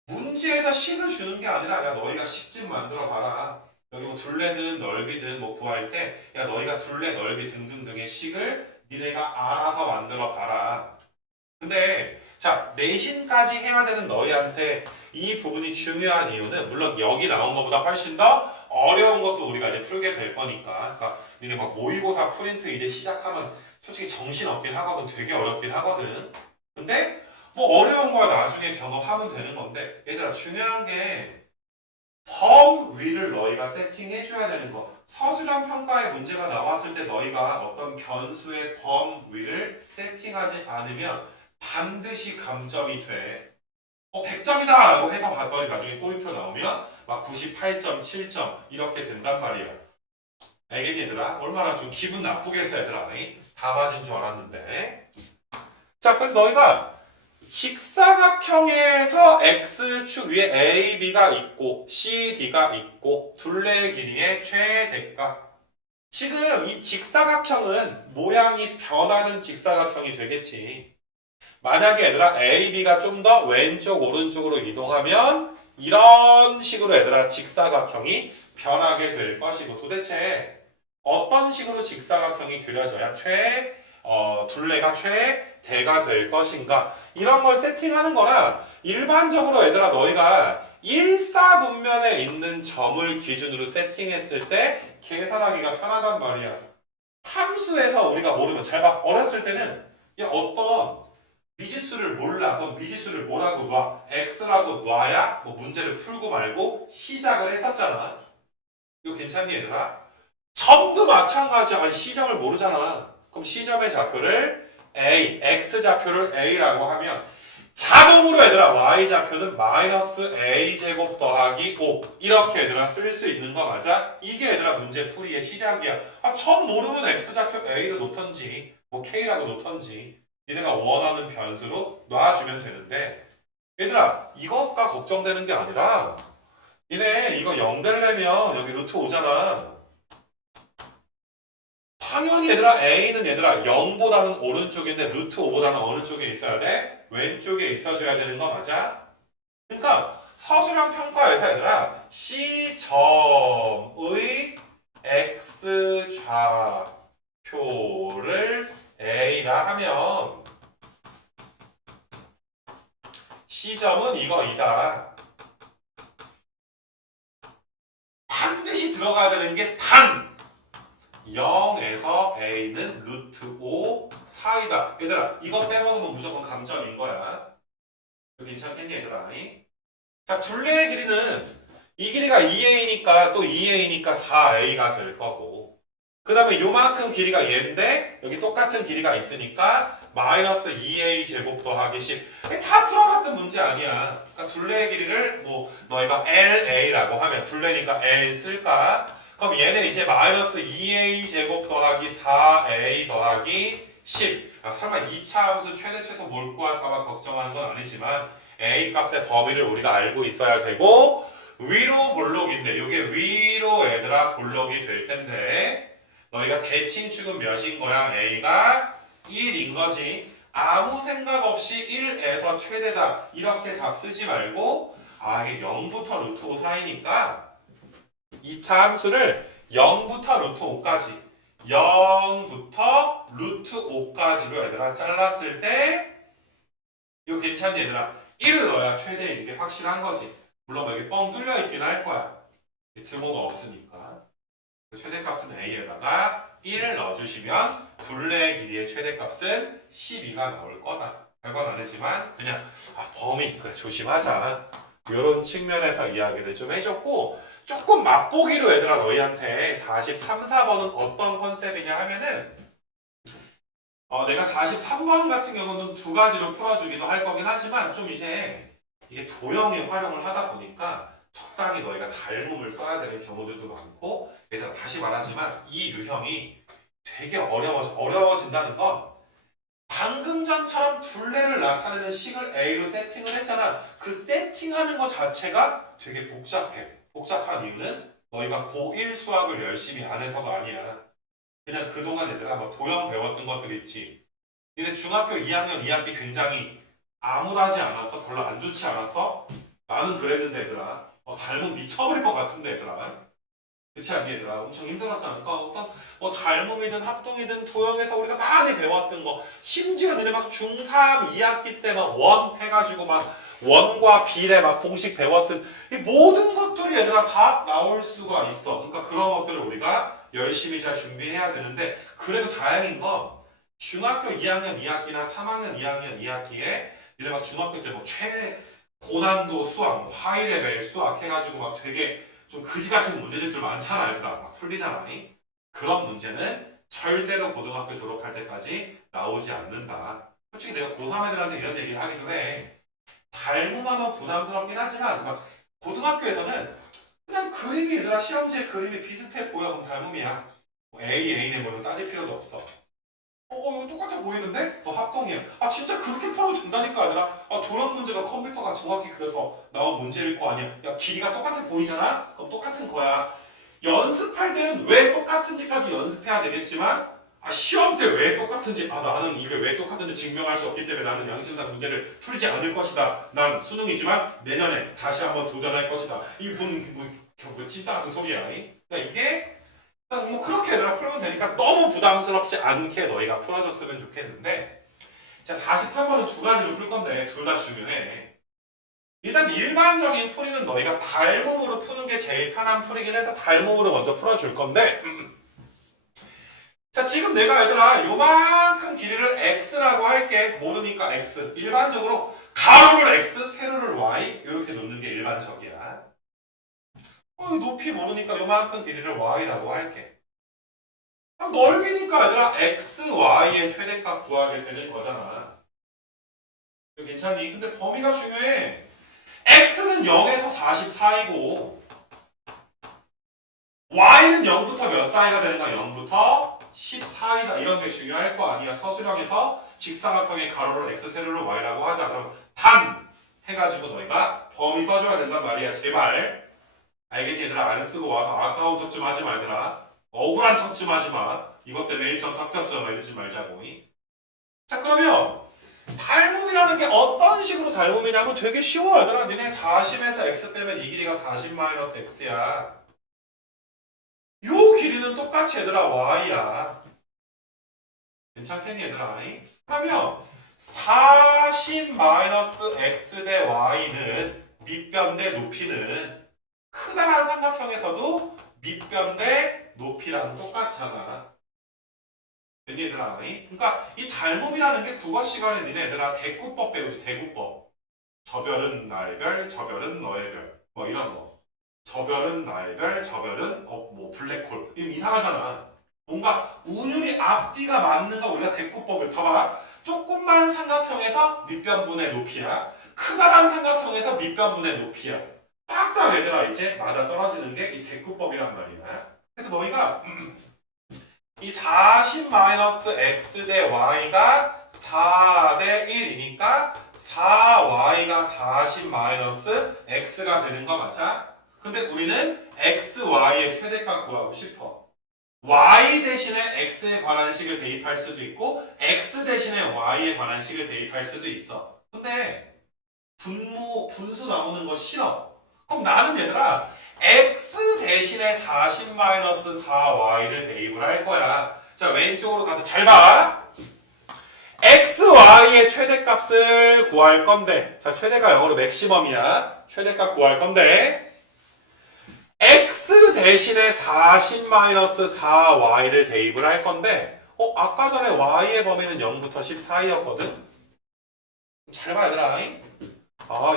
문제에서 식을 주는 게 아니라 야 너희가 식집 만들어 봐라. 여기 뭐 둘레든 넓이든 뭐 구할 때 야 너희가 둘레 넓이 등등등의 식을 니네가 알아서 만들어 봐라. 근데 자 내신까지 해야 되는 너희한테 이 부분이 중요한 이유는 물론 여기 나온 것보다 훨씬 더 어려운 것도 우리가 이제 풀게 될 거니까. 그러니까 니네 막 모의고사 프린트 이제 시작하면 솔직히 정신 없긴 하거든. 되게 어렵긴 하거든. 근데 뭐 어려운 걸 나중에 경험하면 되는 건데 얘들아 중요한 게 범 위를 너희가 세팅해줘야 되는 거. 서술형 평가의 문제가 나왔을 때 너희가 어떤 변수의 범 위를 세팅하지 않으면 반드시 감점이 돼. 100점이다! 라고 해서 봤더니 나중에 꼬리표 나오면 막 98점, 7점 이렇게 된단 말이야. 알겠니 얘들아? 얼마나 좀 기분 나쁘겠어 얘들아. 다 맞은 줄 알았는데. 자 그래서 너희가 직사각형에서 x축 위에 AB가 있고 CD가 있고 둘레의 길이의 최대값. 지금 이 직사각형은 모양이 변하는 직사각형이 되겠지. 만약에 얘들아 AB가 좀 더 왼쪽 오른쪽으로 이동하면 이런 식으로 얘들아 직사각형이 변하게 될 것이고 도대체 어떤 식으로 직사각형이 그려져야 둘레가 최대가 될 것인가 이런 걸 세팅하는 거라 일반적으로 얘들아 너희가 일사분면에 있는 점을 기준으로 세팅했을 때 계산하기가 편하단 말이야. 함수에서 우리가 모르면 잘 봐. 어렸을 때는 어떤 미지수를 몰라. 그럼 미지수를 뭐라고 놔? x라고 놔야 뭐 문제를 풀고 말고 시작을 했었잖아. 이거 괜찮니 얘들아? 점도 마찬가지야. 아니 C점을 모르잖아. 그럼 C점의 좌표를 A, X좌표를 A라고 하면 자동으로 얘들아 Y좌표는 마이너스 A제곱 더하기 5 이렇게 얘들아 쓸 수 있는 거 맞아? 이게 얘들아 문제 풀이의 시작이야. 점 모르면 X좌표 A를 놓던지 뭐 K라고 놓던지 니네가 원하는 변수로 놔주면 되는데 얘들아 이것가 걱정되는 게 아니라 니네 이거 0 되려면 여기 루트 5잖아. 당연히 얘들아 A는 얘들아 0보다는 오른쪽인데 루트 5보다는 어느 쪽에 있어야 돼? 왼쪽에 있어줘야 되는 거 맞아? 그러니까 서술형 평가에서 얘들아 C점의 X좌표를 A라 하면 C점은 이거이다. 반드시 들어가야 되는 게 단 0에서 A는 루트 5 사이다. 얘들아 이거 빼먹으면 무조건 감점인 거야. 괜찮겠니 얘들아? 자 둘레의 길이는 이 길이가 2A니까 또 2A니까 4A가 될 거고 그 다음에 요만큼 길이가 얘인데 여기 똑같은 길이가 있으니까 마이너스 2A 제곱 더하기 10. 다 풀어봤던 문제 아니야. 그러니까 둘레의 길이를 뭐 너희가 LA라고 하면 둘레니까 L 쓸까? 그럼 얘는 이제 마이너스 2A 제곱 더하기 4A 더하기 10. 설마 2차 함수 최대 최소 뭘 구할까봐 걱정하는 건 아니지만 A 값의 범위를 우리가 알고 있어야 되고 위로 볼록인데 이게 위로 얘들아 볼록이 될 텐데 너희가 대칭축은 몇인 거야? A가 1인 거지. 아무 생각 없이 1에서 최대다 이렇게 답 쓰지 말고 이게 0부터 루트 5 사이니까 2차 함수를 0부터 루트 5까지 0부터 루트 5까지로 얘들아 잘랐을 때 이거 괜찮니 얘들아? 1을 넣어야 최대인 게 확실한 거지. 물론 여기 뻥 뚫려 있긴 할 거야. 드모가 없으니까. 최대값은 A에다가 1을 넣어주시면 둘레의 길이의 최대값은 12가 나올 거다. 별건 아니지만 그냥 범위 그래 조심하자. 이런 측면에서 이야기를 좀 해줬고 조금 맛보기로 얘들아 너희한테 43, 4번은 어떤 컨셉이냐 하면은 내가 43번 같은 경우는 두 가지로 풀어주기도 할 거긴 하지만 좀 이제 이게 도형의 활용을 하다 보니까 적당히 너희가 닮음을 써야 되는 경우들도 많고 얘들아 다시 말하지만 이 유형이 되게 어려워진다는 건 방금 전처럼 둘레를 나타내는 식을 A로 세팅을 했잖아. 그 세팅하는 것 자체가 되게 복잡해. 복잡한 이유는 너희가 고1 수학을 열심히 안 해서가 아니야. 그냥 그동안 얘들아 뭐 도형 배웠던 것들 있지. 니네 중학교 2학년 2학기 굉장히 암울하지 않았어? 별로 안 좋지 않았어? 나는 그랬는데 얘들아 닮은 미쳐버릴 것 같은데 얘들아 그렇지 않니 얘들아? 엄청 힘들었지 않을까? 어떤 뭐 닮음이든 합동이든 도형에서 우리가 많이 배웠던 거 심지어 너네 막 중3 2학기 때 막 원 해가지고 막 원과 비례 막 공식 배웠던 이 모든 것들이 얘들아 다 나올 수가 있어. 그러니까 그런 것들을 우리가 열심히 잘 준비해야 되는데 그래도 다행인 건 중학교 2학년 2학기나 3학년 2학년 2학기에 너네 막 중학교 때 뭐 최고난도 수학, 뭐 하이레벨 수학 해가지고 막 되게 좀 그지 같은 문제집들 많잖아, 얘들아. 막 풀리잖아. 그런 문제는 절대로 고등학교 졸업할 때까지 나오지 않는다. 솔직히 내가 고3 애들한테 이런 얘기 하기도 해. 닮음하면 부담스럽긴 하지만, 막 고등학교에서는 그냥 그림이 얘들아 시험지에 그림이 비슷해 보여. 그럼 닮음이야. 뭐 A, A네 뭐로 따질 필요도 없어. 이거 똑같아 보이는데? 합동이야. 아, 진짜 그렇게 풀어도 된다니까, 얘들아. 도형 문제가 컴퓨터가 정확히 그려서 나온 문제일 거 아니야. 야, 길이가 똑같아 보이잖아? 그럼 똑같은 거야. 연습할 때는 왜 똑같은지까지 연습해야 되겠지만, 시험 때 왜 똑같은지, 나는 이게 왜 똑같은지 증명할 수 없기 때문에 나는 양심상 문제를 풀지 않을 것이다. 난 수능이지만 내년에 다시 한번 도전할 것이다. 뭐 찐따 같은 소리야. 그러니까 이게 뭐 그렇게 얘들아 풀면 되니까 너무 부담스럽지 않게 너희가 풀어줬으면 좋겠는데 자 43번은 두 가지로 풀 건데 둘 다 중요해. 일단 일반적인 풀이는 너희가 닮음으로 푸는 게 제일 편한 풀이긴 해서 닮음으로 먼저 풀어줄 건데 자 지금 내가 얘들아 요만큼 길이를 x라고 할게. 모르니까 x. 일반적으로 가로를 x, 세로를 y 이렇게 놓는 게 일반적이야. 높이 모르니까 요만큼 길이를 y라고 할게. 넓이니까 얘들아 x, y의 최대값 구하게 되는 거잖아. 이거 괜찮니? 근데 범위가 중요해. x는 0에서 40 사이고 y는 0부터 몇 사이가 되는가? 0부터 10 사이다. 이런 게 중요할 거 아니야. 서술형에서 직사각형의 가로를 x, 세로를 y라고 하자. 그럼 단 해가지고 너희가 범위 써줘야 된단 말이야. 제발. 알겠니 얘들아? 안 쓰고 와서 아까운 척 좀 하지 말더라. 억울한 척 좀 하지 마. 이것 때문에 일정 깎였어. 막 이러지 말자고. 자 그러면 닮음이라는 게 어떤 식으로 닮음이냐면 되게 쉬워 얘들아. 니네 40에서 x 빼면 이 길이가 40-x야. 요 길이는 똑같이 얘들아 y야. 괜찮겠니 얘들아? 그러면 40-x 대 y는 밑변 대 높이는 크다란 삼각형에서도 밑변 대 높이랑 똑같잖아. 얘들아, 그러니까 이 닮음이라는 게 국어 시간에 니네 얘들아 대구법 배우지. 대구법. 저별은 나의 별, 저별은 너의 별. 뭐 이런 거. 저별은 나의 별, 저별은 뭐 블랙홀. 이거 이상하잖아. 뭔가 운율이 앞뒤가 맞는 거 우리가 대구법을 봐봐. 조금만 삼각형에서 밑변분의 높이야. 크다란 삼각형에서 밑변분의 높이야. 딱딱 얘들아 이제 맞아 떨어지는 게 이 대구법이란 말이야. 그래서 너희가 이 40-x 대 y가 4 대 1이니까 4y가 40-x가 되는 거 맞아? 근데 우리는 x, y의 최대값 구하고 싶어. y 대신에 x에 관한 식을 대입할 수도 있고 x 대신에 y에 관한 식을 대입할 수도 있어. 근데 분수 나오는 거 싫어. 그럼 나는 얘들아 x 대신에 40-4y를 대입을 할 거야. 자 왼쪽으로 가서 잘 봐. x, y의 최대값을 구할 건데 자 최대가 영어로 맥시멈이야. 최대값 구할 건데 x 대신에 40-4y를 대입을 할 건데 아까 전에 y의 범위는 0부터 10 사이였거든. 잘 봐 얘들아.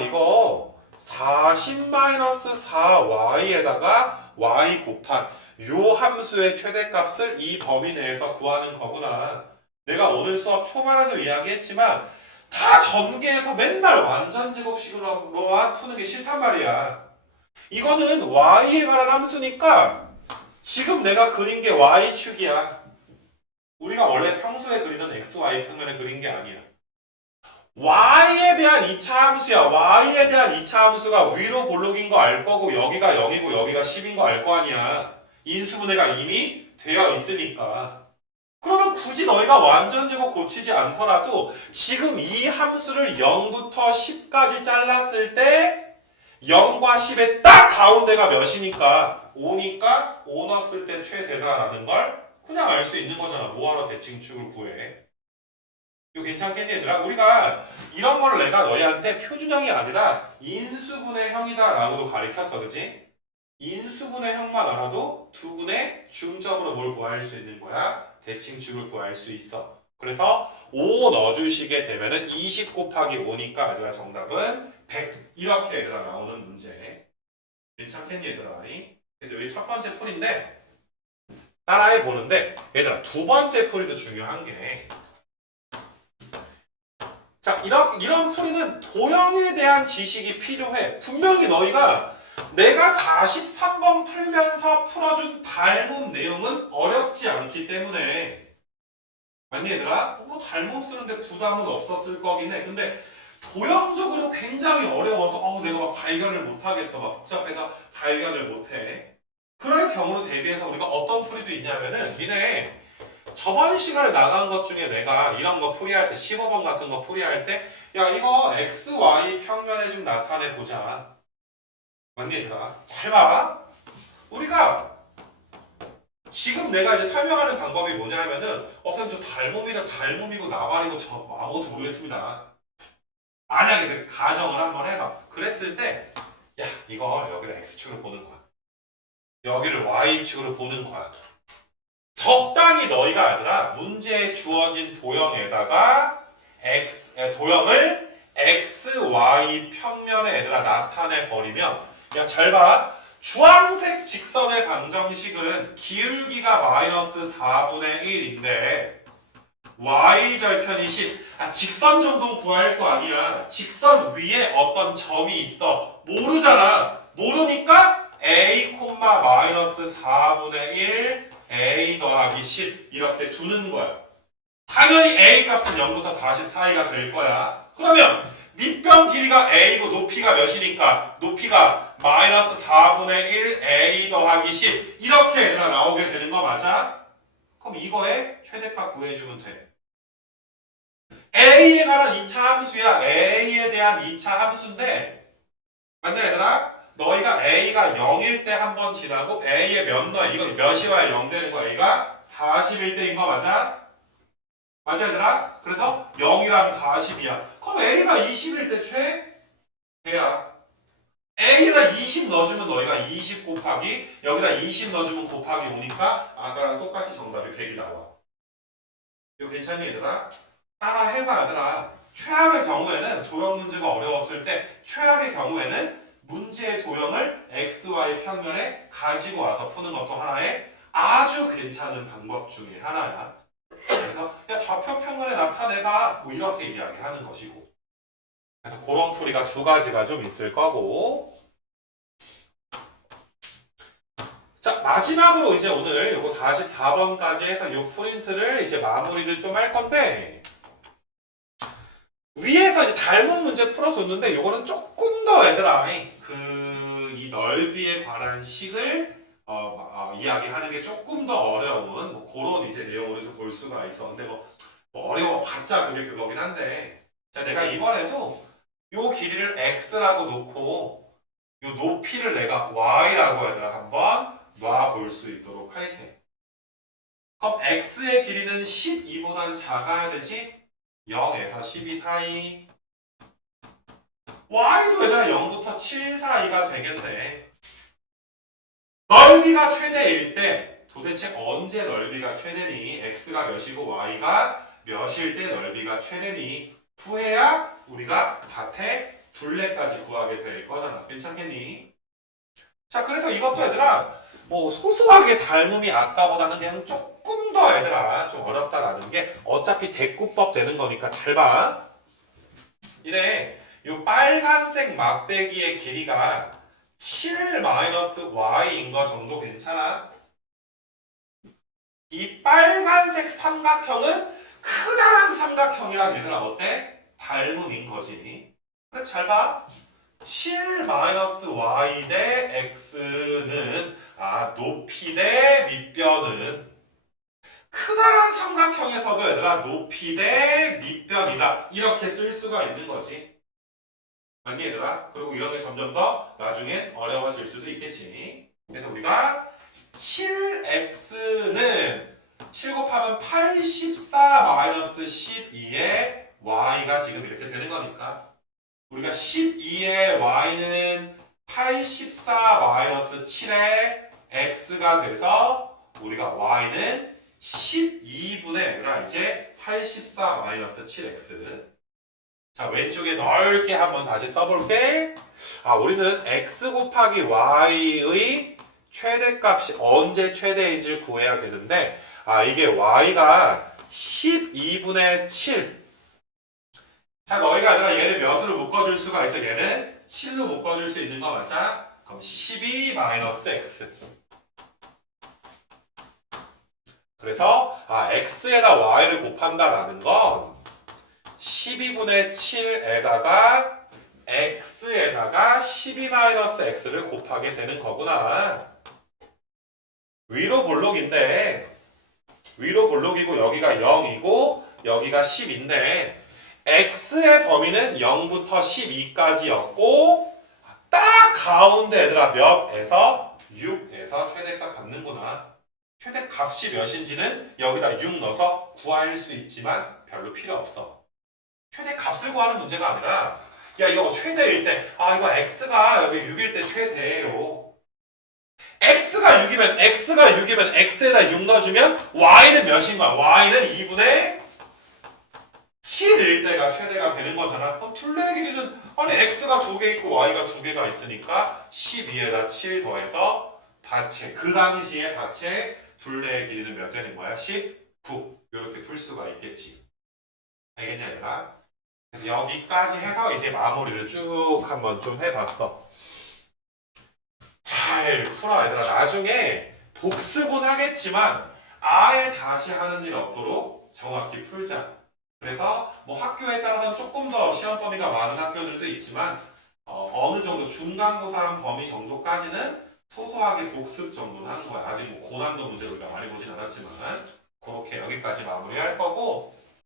이거 40-4y에다가 y 곱한 요 함수의 최대값을 이 범위 내에서 구하는 거구나. 내가 오늘 수업 초반에도 이야기했지만 다 전개해서 맨날 완전제곱식으로만 푸는 게 싫단 말이야. 이거는 y에 관한 함수니까 지금 내가 그린 게 y축이야. 우리가 원래 평소에 그리던 xy 평면에 그린 게 아니야. y에 대한 2차 함수야. y에 대한 2차 함수가 위로 볼록인 거 알 거고 여기가 0이고 여기가 10인 거 알 거 아니야. 인수분해가 이미 되어 있으니까. 그러면 굳이 너희가 완전제곱 고치지 않더라도 지금 이 함수를 0부터 10까지 잘랐을 때 0과 10의 딱 가운데가 몇이니까 5니까 5 넣었을 때 최대다라는 걸 그냥 알 수 있는 거잖아. 뭐하러 대칭축을 구해. 이거 괜찮겠니 얘들아? 우리가 이런 걸 내가 너희한테 표준형이 아니라 인수분해 형이다 라고도 가르쳤어. 그치? 인수분해 형만 알아도 두분의 중점으로 뭘 구할 수 있는 거야? 대칭축을 구할 수 있어. 그래서 5 넣어주시게 되면은 20 곱하기 5니까 얘들아 정답은 100 이렇게 얘들아 나오는 문제. 괜찮겠니 얘들아? 그래서 여기 첫 번째 풀인데 따라해 보는데 얘들아 두 번째 풀이도 중요한 게 자, 이런 풀이는 도형에 대한 지식이 필요해. 분명히 너희가 내가 43번 풀면서 풀어준 닮음 내용은 어렵지 않기 때문에 맞니 얘들아? 뭐 닮음 쓰는데 부담은 없었을 거긴 해. 근데 도형적으로 굉장히 어려워서 내가 막 발견을 못하겠어. 막 복잡해서 발견을 못해. 그럴 경우로 대비해서 우리가 어떤 풀이도 있냐면은 니네 저번 시간에 나간 것 중에 내가 이런 거 풀이할 때 15번 같은 거 풀이할 때 야 이거 x, y 평면에 좀 나타내 보자. 맞니 얘들아? 잘 봐. 우리가 지금 내가 이제 설명하는 방법이 뭐냐 하면은 선생님 저 닮음이고 나발이고 저 아무것도 모르겠습니다. 만약에 가정을 한번 해봐. 그랬을 때 야 이거 여기를 x축으로 보는 거야. 여기를 y축으로 보는 거야. 적당히 너희가 아니라 문제에 주어진 도형에다가 도형을 x, y 평면에 얘들아 나타내 버리면 야 잘 봐. 주황색 직선의 방정식은 기울기가 마이너스 4분의 1인데 y절편이 10. 직선 정도 구할 거 아니야. 직선 위에 어떤 점이 있어. 모르잖아. 모르니까 a, 마이너스 4분의 1 a 더하기 10 이렇게 두는 거야. 당연히 a 값은 0부터 40 사이가 될 거야. 그러면 밑변 길이가 a고 높이가 몇이니까 높이가 마이너스 4분의 1 a 더하기 10 이렇게 얘들아 나오게 되는 거 맞아? 그럼 이거의 최대값 구해주면 돼. a에 관한 2차 함수야. a에 대한 2차 함수인데 맞나 얘들아? 너희가 a가 0일 때 한 번 지나고 a에 몇 넣어? 이거 몇이 와야 0 되는 거야? a가 40일 때인 거 맞아? 맞아 얘들아? 그래서 0이랑 40이야. 그럼 a가 20일 때 최대야. a에다 20 넣어주면 너희가 20 곱하기 여기다 20 넣어주면 곱하기 5니까 아까랑 똑같이 정답이 100이 나와. 이거 괜찮니 얘들아? 따라 해봐 얘들아. 최악의 경우에는 도형 문제가 어려웠을 때 최악의 경우에는 문제의 도형을 x, y 평면에 가지고 와서 푸는 것도 하나의 아주 괜찮은 방법 중에 하나야. 그래서 야 좌표 평면에 나타내봐 뭐 이렇게 이야기하는 것이고. 그래서 그런 풀이가 두 가지가 좀 있을 거고. 자 마지막으로 이제 오늘 요거 44번까지 해서 요 프린트를 이제 마무리를 좀 할 건데 위에서 이제 닮은 문제 풀어줬는데 요거는 조금 더 얘들아 이 넓이에 관한 식을 이야기하는 게 조금 더 어려운 뭐 그런 이제 내용으로 좀 볼 수가 있어. 근데 뭐 어려워 봤자 그게 그거긴 한데 자 내가 이번에도 요 길이를 x라고 놓고 요 높이를 내가 y라고 얘들아 한번 놔볼 수 있도록 할게. 그럼 x의 길이는 12보단 작아야 되지? 0에서 12 사이 y도 얘들아 0부터 7 사이가 되겠네. 넓이가 최대일 때 도대체 언제 넓이가 최대니? x가 몇이고 y가 몇일 때 넓이가 최대니? 구해야 우리가 밭의 둘레까지 구하게 될 거잖아. 괜찮겠니? 자 그래서 이것도 얘들아 뭐 소소하게 닮음이 아까보다는 그냥 조금 더 얘들아 좀 어렵다라는 게 어차피 대꾸법 되는 거니까 잘 봐. 이래 요 빨간색 막대기의 길이가 7-y인 거 정도 괜찮아? 이 빨간색 삼각형은 크다란 삼각형이랑 얘들아 어때? 닮음인 거지. 그래서 잘 봐. 7-y 대 x는 높이 대 밑변은 크다란 삼각형에서도 얘들아 높이 대 밑변이다 이렇게 쓸 수가 있는 거지. 맞니 얘들아? 그리고 이런 게 점점 더 나중엔 어려워질 수도 있겠지. 그래서 우리가 7x는 7 곱하면 84-12의 y가 지금 이렇게 되는 거니까 우리가 12의 y는 84-7의 x가 돼서 우리가 y는 12분의 얘들아 이제 84-7x. 자, 왼쪽에 넓게 한번 다시 써볼게. 우리는 x 곱하기 y의 최대값이 언제 최대인지를 구해야 되는데, 이게 y가 12분의 7. 자, 너희가 아니라 얘를 몇으로 묶어줄 수가 있어? 얘는 7로 묶어줄 수 있는 거 맞아? 그럼 12-x. 그래서, x에다 y를 곱한다라는 건 12분의 7에다가 x에다가 12-x를 곱하게 되는 거구나. 위로 볼록인데 위로 볼록이고 여기가 0이고 여기가 10인데 x의 범위는 0부터 12까지였고 딱 가운데 얘들아 몇에서 6에서 최대값 갖는구나. 최대값이 몇인지는 여기다 6 넣어서 구할 수 있지만 별로 필요 없어. 최대값을 구하는 문제가 아니라 야 이거 최대일 때 이거 x가 여기 6일 때 최대예요. x가 6이면 x에다 6 넣어주면 y는 몇인 거야? y는 2분의 7일 때가 최대가 되는 거잖아. 그럼 둘레의 길이는 x가 2개 있고 y가 2개가 있으니까 12에다 7 더해서 다체. 그 당시에 다체 둘레의 길이는 몇 되는 거야? 19. 이렇게 풀 수가 있겠지. 알겠냐 얘들아? 그래서 여기까지 해서 이제 마무리를 쭉 한번 좀 해봤어. 잘 풀어 얘들아. 나중에 복습은 하겠지만 아예 다시 하는 일 없도록 정확히 풀자. 그래서 뭐 학교에 따라서는 조금 더 시험 범위가 많은 학교들도 있지만 어느 정도 중간고사 범위 정도까지는 소소하게 복습 정도는 한 거야. 아직 뭐 고난도 문제를 우리가 많이 보진 않았지만 그렇게 여기까지 마무리할 거고